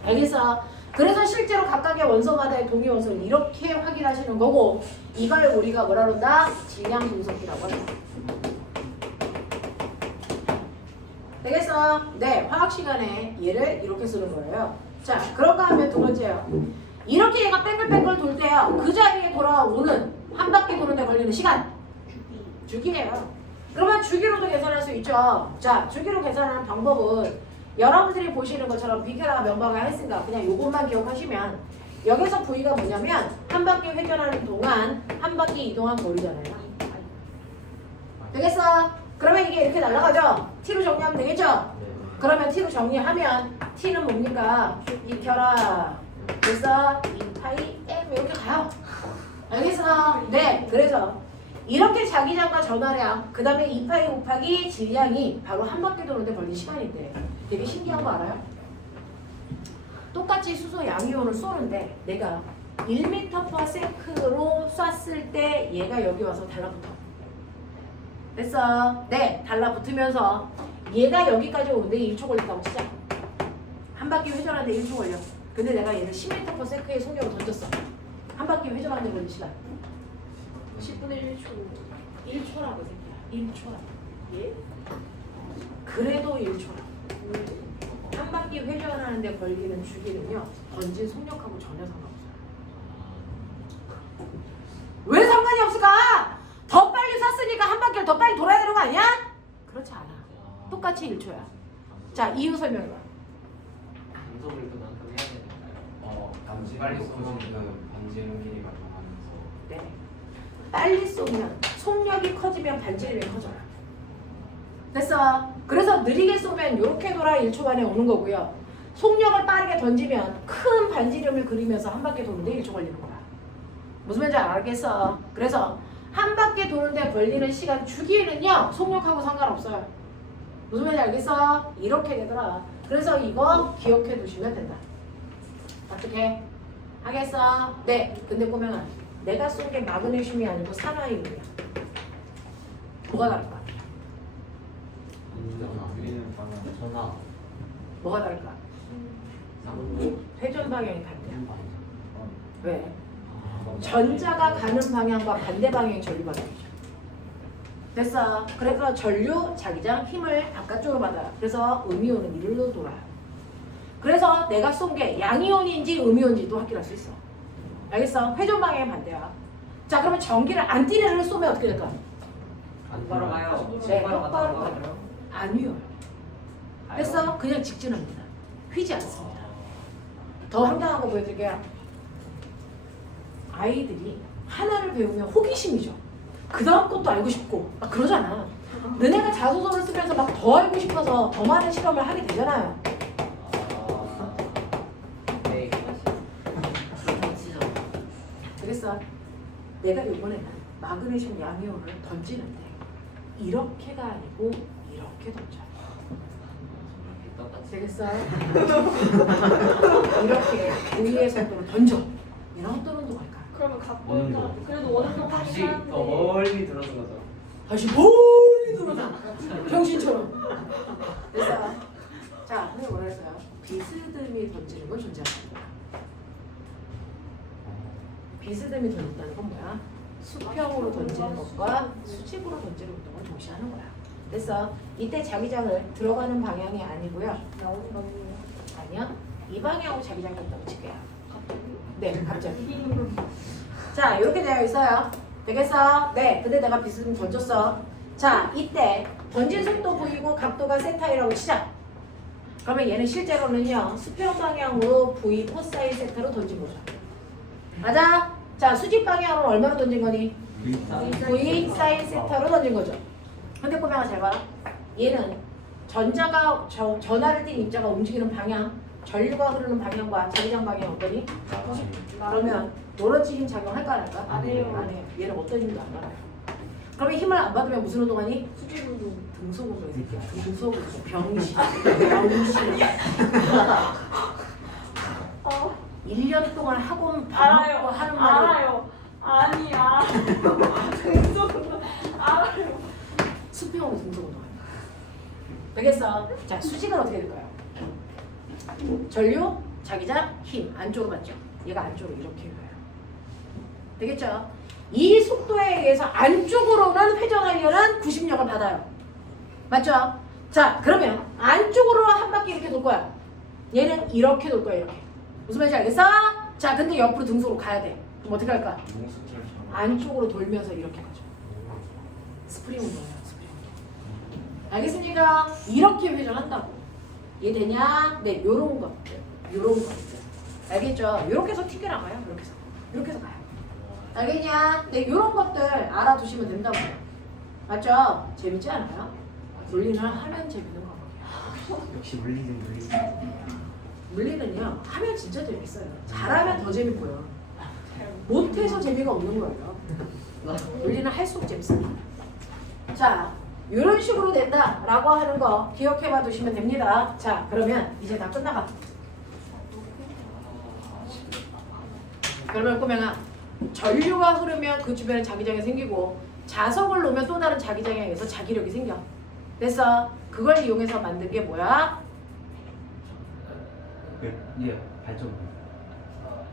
알겠어? 그래서 실제로 각각의 원소마다의 동위원소를 이렇게 확인하시는 거고 이걸 우리가 뭐라 그런다? 질량 분석기라고 합니다. 되겠어? 네, 화학 시간에 얘를 이렇게 쓰는 거예요. 자, 그런가 하면 두 번째요. 이렇게 얘가 뺑글뺑글 돌 때요. 그 자리에 돌아오는 한 바퀴 도는데 걸리는 시간. 주기예요. 그러면 주기로도 계산할 수 있죠. 자, 주기로 계산하는 방법은 여러분들이 보시는 것처럼 비교나 면박을 했으니까 그냥 요것만 기억하시면 여기서 V가 뭐냐면 한 바퀴 회전하는 동안 한 바퀴 이동한 거리잖아요. 되겠어? 그러면 이게 이렇게 날아가죠? T로 정리하면 되겠죠? 네. 그러면 T로 정리하면 T는 뭡니까? 익혀라. 그래서 2파이 M 이렇게 가요. 알겠어? 네. 그래서 이렇게 자기장과 전화량 그 다음에 2파이 곱하기 질량이 바로 한 바퀴 도는데 걸린 시간인데 되게 신기한 거 알아요? 똑같이 수소 양이온을 쏘는데 내가 1m/s로 쐈을 때 얘가 여기 와서 달라붙어. 됐어? 네. 달라붙으면서 얘가 여기까지 오는데 1초 걸린다고 치자. 한 바퀴 회전하는데 1초 걸려. 근데 내가 얘를 10m/s의 속력을 던졌어. 한 바퀴 회전하는데 걸린 시간 10분의 1초. 1초라고 생각해. 1초라고. 예? 그래도 1초라고. 한 바퀴 회전하는데 걸리는 주기는요. 던진 속력하고 전혀 상관없어요. 왜 상관이 없을까? 더 빨리 쐈으니까 한 바퀴를 더 빨리 돌아야 되는 거 아니야? 그렇지 않아. 똑같이 1초야. 자, 이유 설명해봐. 단속을 그만큼 해야 되니까요. 반지름 빨리 높아지는 쏘면 반지름 길이가 변하면서 네. 빨리 쏘면 속력이 커지면 반지름이 커져요. 됐어. 그래서 느리게 쏘면 이렇게 돌아 1초 만에 오는 거고요. 속력을 빠르게 던지면 큰 반지름을 그리면서 한 바퀴 도는데 1초 걸리는 거야. 무슨 말인지 알겠어. 그래서 한 바퀴 도는데 걸리는 시간 주기는요. 속력하고 상관없어요. 무슨 말인지 알겠어? 이렇게 되더라. 그래서 이거 기억해 두시면 된다. 어떻게? 하겠어? 네. 근데 꼬맹아, 내가 쏜 게 마그네슘이 아니고 산화이온이야. 뭐가 다를까? 그리는 방향 전화. 뭐가 다를까? 상부. 회전 방향이 반대야. 어, 왜? 전자가 가는 방향과 반대 방향이 전류 방향이죠. 됐어. 그래서 전류, 자기장, 힘을 바깥쪽으로 받아요. 그래서 음이온은 이리로 돌아요. 그래서 내가 쏜 게 양이온인지 음이온인지도 확인할 수 있어. 알겠어? 회전 방향이 반대야. 자, 그러면 전기를 안티네를 쏘면 어떻게 될까? 똑바로 가요. 네, 똑바로 똑바로 가요. 가요. 안 휘어요. 됐어? 그냥 직진합니다. 휘지 않습니다. 더 황당한 거 보여드릴게요. 아이들이 하나를 배우면 호기심이죠. 그 다음 것도 알고 싶고 막 그러잖아. 너네가 자소서를 쓰면서 막 더 알고 싶어서 더 많은 실험을 하게 되잖아요. 네. 치죠. 그래서 내가 이번에는 마그네슘 양이온을 던지는데 이렇게가 아니고 이렇게 던져. 똑같이. 되겠어? 이렇게 V의 속도로 던져. 이런 어떤 운동할까? 그러면 갖고 오는 있다. 거. 그래도 원하는 다시 더 멀리 들어서 가죠. 다시 멀리 돌아서 정신처럼. 됐어? 자, 오늘 뭐라 했어요? 비스듬히 던지는 건 존재합니다. 비스듬히 던진다는 건 뭐야? 수평으로 던지는 것과 수직으로 던지는 운동을 동시에 하는 거야. 됐어? 이때 자기장을 들어가는 방향이 아니고요. 나오는 거는 아니야? 이 방향으로 자기장이 있다고 칠게요. 갑자기. 네, 갑자기. 자, 이렇게 되어 있어요. 되겠어? 네, 근데 내가 비스듬히 던졌어. 자, 이때 던진 속도 V고 각도가 세타이라고 치자. 그러면 얘는 실제로는요, 수평 방향으로 V 코사인 세타로 던진 거죠. 맞아? 자, 수직 방향으로 얼마로 던진 거니? V 사인 세타로 던진 거죠. 근데 꼬맹아 잘 봐. 얘는 전자가 전하를 띤 입자가 움직이는 방향, 전류가 흐르는 방향과 자기장 방향이 어떠니? 그러면 노런지 힘 작용할까 안 할까? 안 해요. 안 해요. 얘는 어떤 힘도 안 받아요. 그러면 힘을 안 받으면 무슨 운동하니? 수직 운동. 등속으로 해서 등속으로 병신. 병신. 1년 동안 학원 밥 먹고 하는 말이 알아요. 아니 알아요. 등속 운동. 알아요. 수평으로 등속으로 해요. 되겠어? 자, 수직은 어떻게 될까요? 전류, 자기장, 힘 안쪽으로 받죠. 얘가 안쪽으로 이렇게 가요. 되겠죠? 이 속도에 의해서 안쪽으로는 회전하려는 구심력을 받아요. 맞죠? 자, 그러면 안쪽으로 한 바퀴 이렇게 돌 거야. 얘는 이렇게 돌 거야, 이렇게. 무슨 말인지 알겠어? 자, 근데 옆으로 등속으로 가야 돼. 그럼 어떻게 할까? 몽수철처럼 안쪽으로 돌면서 이렇게 가죠. 스프링 운동이에요. 스프링 운동. 알겠습니까? 이렇게 회전한다고. 이해되냐? 네, 요런 것들. 요런 것들. 알겠죠? 요렇게 해서 튕겨나가요. 이렇게 해서. 이렇게 해서 가요. 알겠냐? 네, 요런 것들 알아두시면 된다고요. 맞죠? 재밌지 않아요? 물리는 하면 재밌는 거거든요. 역시 물리는 물리는. 물리는요, 하면 진짜 재밌어요. 잘하면 더 재밌고요. 못해서 재미가 없는 거예요. 물리는 할수록 재밌습니다. 자, 이런 식으로 된다라고 하는 거 기억해봐 두시면 됩니다. 자, 그러면 이제 다 끝나가. 그러면 꼬맹아, 전류가 흐르면 그 주변에 자기장이 생기고 자석을 놓으면 또 다른 자기장에 의해서 자기력이 생겨. 됐어? 그걸 이용해서 만든 게 뭐야? 예, 발전.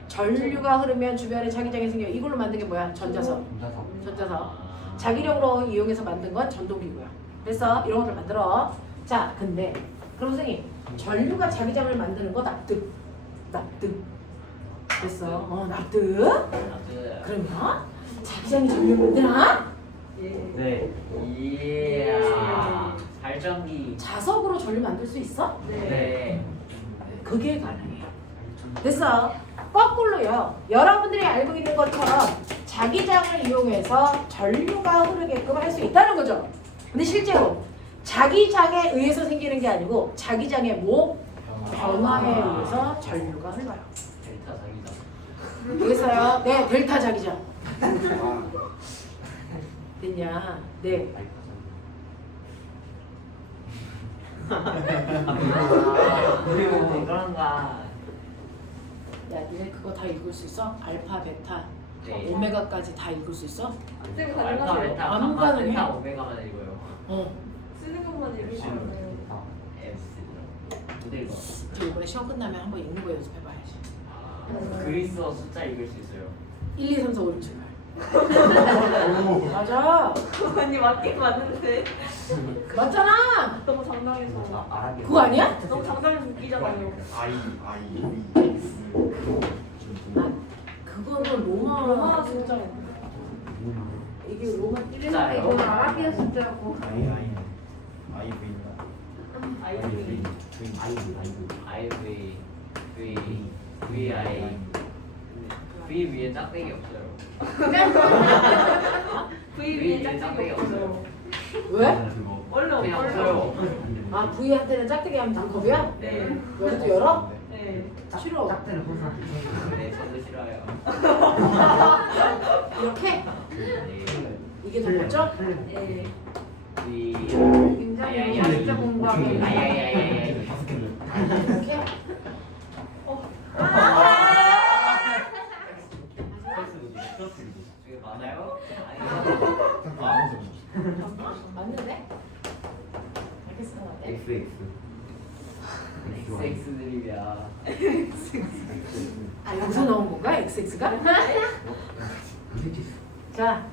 전류가 흐르면 주변에 자기장이 생겨. 이걸로 만든 게 뭐야? 전자석. 분자석. 전자석. 자기력으로 이용해서 만든 건 전동기구야. 그래서 이런 것들 만들어. 자, 근데 그럼 선생님, 전류가 자기장을 만드는 거 납득. 납득. 됐어. 납득. 그러면 자기장이 전류 만드나? 네. 이야. 발전기. 자석으로 전류 만들 수 있어? 네. 그게 가능해요. 됐어. 거꾸로요. 여러분들이 알고 있는 것처럼 자기장을 이용해서 전류가 흐르게끔 할 수 있다는 거죠. 근데 실제로 자기장에 의해서 생기는 게 아니고 자기장의 변화에 의해서 전류가 흘러요. 델타 자기장. 되겠어요? 네, 델타 자기장. 됐냐? 네. 그런가. 야, 니네 그거 다 읽을 수 있어? 알파, 베타, 네. 오메가까지 다 읽을 수 있어? 쌤 알파, 가능하세요? 베타, 안 감마, 가능해. 델타, 오메가만 읽어요. 쓰는 것만 읽으시면 S. 모델 거. 저 이번에 시험 끝나면 한번 읽는 거 연습해봐야지. 그리스어 숫자 읽을 수 있어요. 1, 2, 3, 4, 5, 6, 7, 8. 맞아. 언니 맞긴 맞는데 맞잖아. 너무 장난해서 그거 아니야? 너무 장난해서 웃기잖아요. 그거는 로마 로마 숫자 이게 로마 숫자예요? 이거는 아라비아 숫자고. IV, V, VI. V 위에 짝대기 없어요. V 위에 짝짝이 없어요. 왜? 원래 그냥 없어요. 없어요. 아 V한테는 짝대기 하면 단컵이야? 네. 여기도 열어? 네. 싫어. 네, 저도 싫어요. 이렇게? 네. 이게 더 멋져? 네. V. 굉장히 진짜 공부하게. 아야야야야야. 이렇게? 저게 많아요? 맞는데? 알겠어. 네. XX. XX 드립이야. 아 여기서 나온 건가? XX가? 자,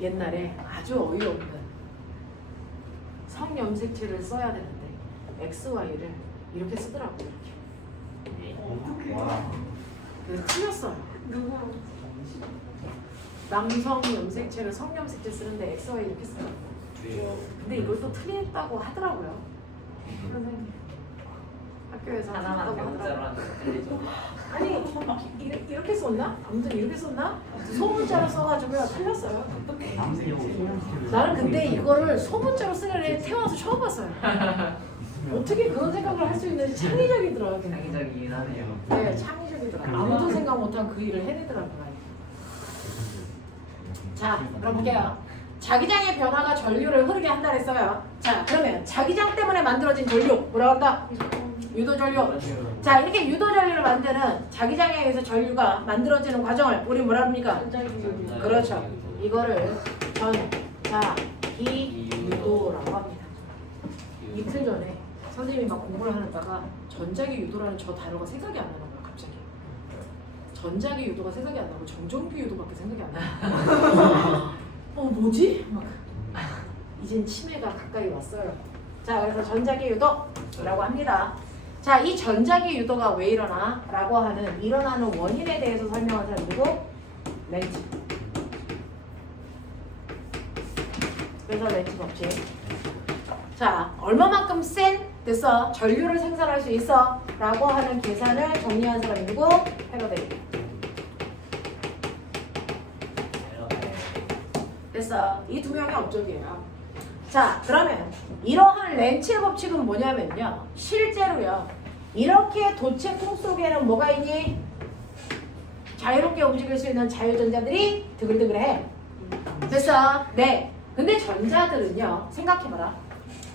옛날에 아주 어이없는 성염색체를 써야 되는데 XY를 이렇게 쓰더라고요. 이렇게. 그래서 틀렸어요. 누구? 남성 염색체를 성염색체 쓰는데 XY 이렇게 써요. 근데 이걸 또 틀렸다고 하더라고요. 선생님. 학교에서 하나만 틀렸다고 대문자로 하더라고요. 하는 거 틀리죠? 아니 이렇게 썼나? 아무튼 이렇게 썼나? 소문자로 써가지고 틀렸어요. 나는 근데 이거를 소문자로 쓰려니 태어나서 처음 봤어요. 어떻게 그런 생각을 할 수 있는지 창의적이더라고요. 창의적이긴 하네요. 네, 창의적이더라고요. 아무도 생각 못한 그 일을 해내더라고요. 자, 그럼 볼게요. 자기장의 변화가 전류를 흐르게 한다 했어요. 자, 그러면 자기장 때문에 만들어진 전류 뭐라고 한다? 유도전류. 자, 이렇게 유도전류를 만드는 자기장에 의해서 전류가 만들어지는 과정을 우리 뭐라 합니까? 그렇죠. 이거를 전자기유도라고 합니다. 이틀 전에 선생님이 막 공부를 하다가 전자기 유도라는 저 단어가 생각이 안 나는 거야 갑자기. 전자기 유도가 생각이 안 나고 정전기 유도밖에 생각이 안 나. 뭐지? 막 이젠 치매가 가까이 왔어요. 자, 그래서 전자기 유도라고 합니다. 자, 이 전자기 유도가 왜 일어나? 라고 하는 일어나는 원인에 대해서 설명한 사람 누구? 렌즈. 그래서 렌치 법칙. 자, 얼마만큼 센? 됐어. 전류를 생산할 수 있어. 라고 하는 계산을 정리한 사람이 누구? 패러데이. 됐어. 이 두 명이 업적이에요. 자, 그러면 이러한 렌치의 법칙은 뭐냐면요. 실제로요. 이렇게 도체 통 속에는 뭐가 있니? 자유롭게 움직일 수 있는 자유전자들이 드글드글해. 됐어? 네. 근데 전자들은요. 생각해봐라.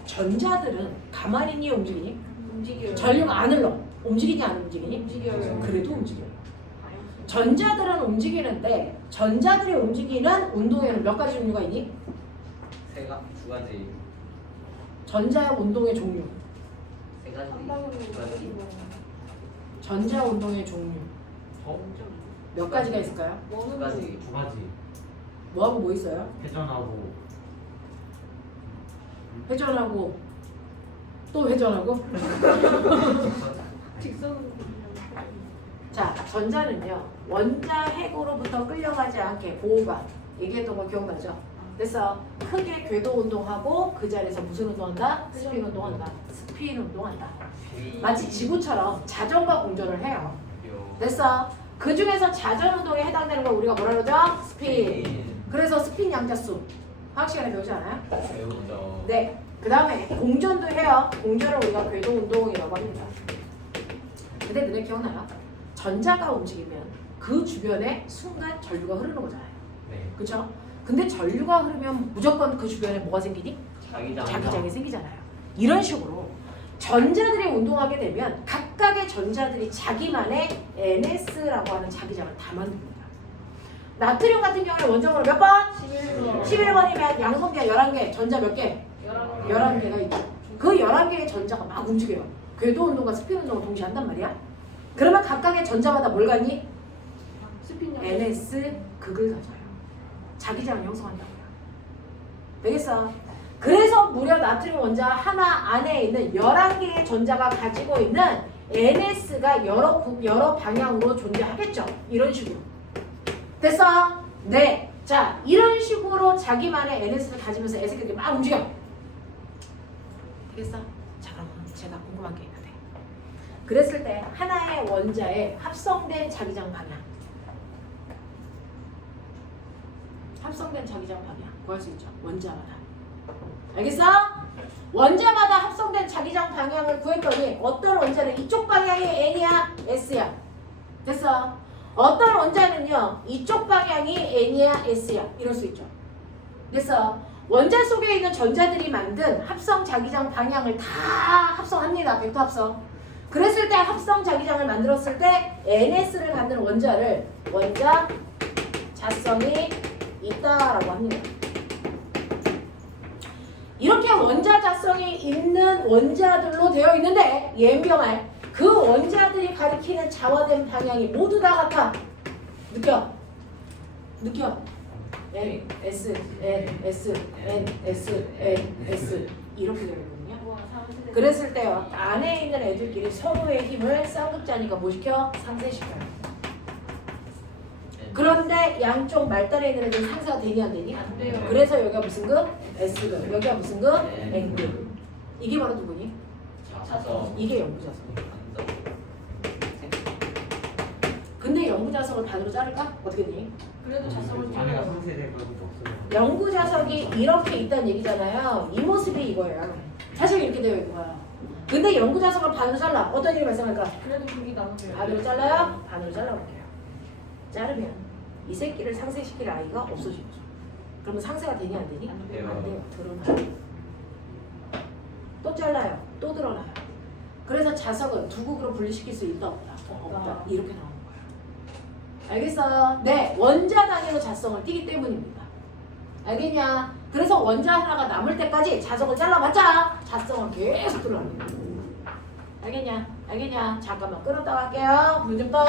전자들은 가만히 있니? 움직이니? 움직여요. 전류가 안 흘러. 움직이니 안 움직이니? 움직여요. 그래도 움직여요. 전자들은 움직이는데 전자들이 움직이는 운동에는 몇 가지 종류가 있니? 두 가지. 전자의 운동의 종류. 세 가지. 한 방울로 두 가지. 전자 운동의 종류. 몇 가지가 있을까요? 두 가지. 두 가지. 뭐하고 뭐 있어요? 회전하고 회전하고 또 회전하고. 직선으로 자, 전자는요. 원자 핵으로부터 끌려가지 않게 보호가. 얘기했던 거 기억나죠? 그래서 크게 궤도 운동하고 그 자리에서 무슨 운동한다? 스핀 운동한다. 스핀 운동한다. 마치 지구처럼 자전과 공전을 해요. 됐어? 그 중에서 자전 운동에 해당되는 걸 우리가 뭐라 그러죠? 스핀. 그래서 스핀 양자수 화학 시간에 배우지 않아요? 배우죠. 네. 그 다음에 공전도 해요. 공전을 우리가 궤도 운동이라고 합니다. 근데 너네 기억나요? 전자가 움직이면 그 주변에 순간 전류가 흐르는 거잖아요. 네. 그렇죠? 근데 전류가 흐르면 무조건 그 주변에 뭐가 생기니? 자기장. 자기장이 생기잖아요. 이런 식으로 전자들이 운동하게 되면 각각의 전자들이 자기만의 NS라고 하는 자기장을 다 만듭니다. 나트륨 같은 경우에 원점으로 몇 번? 11번. 11번이면 양성계 11개, 전자 몇 개? 11개가 있죠. 그 11개의 전자가 막 움직여요. 궤도 운동과 스핀 운동을 동시에 한단 말이야. 그러면 각각의 전자마다 뭘 갖니? 스핀 NS 극을 가져요. 자기장을 형성한다고요. 되겠어? 그래서 무려 나트륨 원자 하나 안에 있는 11개의 전자가 가지고 있는 NS가 여러 방향으로 존재하겠죠. 이런 식으로. 됐어? 네. 자, 이런 식으로 자기만의 NS를 가지면서 애새끼들이 막 움직여. 되겠어? 자, 그럼 제가 궁금한 게 있는데. 그랬을 때 하나의 원자에 합성된 자기장 방향. 합성된 자기장 방향 구할 수 있죠. 원자마다. 알겠어? 원자마다 합성된 자기장 방향을 구했더니 어떤 원자는 이쪽 방향이 N이야? S야. 됐어? 어떤 원자는요. 이쪽 방향이 N이야? S야. 이럴 수 있죠. 됐어? 원자 속에 있는 전자들이 만든 합성 자기장 방향을 다 합성합니다. 벡터 합성. 그랬을 때 합성 자기장을 만들었을 때 NS를 갖는 원자를 원자 자성이 있다라고 합니다. 이렇게 원자 자성이 있는 원자들로 되어 있는데 예명할 그 원자들이 가리키는 자화된 방향이 모두 다 같아. 느껴? N, S, N, S, N, S, N, S 이렇게 되어 있거든요. 그랬을 때요 안에 있는 애들끼리 서로의 힘을 쌍극자니까 뭐 시켜? 상쇄시켜요. 그런데 양쪽 말단에 있는 애들 상쇄가 되니 안 되니? 안 돼요. 그래서 여기가 무슨 급? S급. 여기가 무슨 급? N급. 이게 바로 누구니? 자서. 이게 영구자성. 근데 영구자성을 반으로 자를까? 어떻게 되니? 그래도 자성을 자네가 잘해요. 상세될 것도 없어요. 영구자석이 이렇게 있다는 얘기잖아요. 이 모습이 이거예요. 사실 이렇게 되어 있는 거야. 근데 영구자석을 반으로 잘라. 어떤 일이 발생할까? 그래도 둘이 나눠져요. 반으로 잘라요? 반으로 잘라볼게요. 자르면 이 새끼를 상쇄시킬 아이가 없어지죠. 그러면 상쇄가 되니 안 되니? 안 돼요. 안 돼요. 드러나요. 또 잘라요. 또 드러나요. 그래서 자석은 두 국으로 분리시킬 수 있다 없다? 없다. 이렇게 나오는 거예요. 알겠어요? 네. 원자 단위로 자성을 띠기 때문입니다. 알겠냐? 그래서 원자 하나가 남을 때까지 자석을 잘라봤자 자성은 계속 드러납니다. 알겠냐? 알겠냐? 잠깐만 끊었다 갈게요. 문 좀 떠.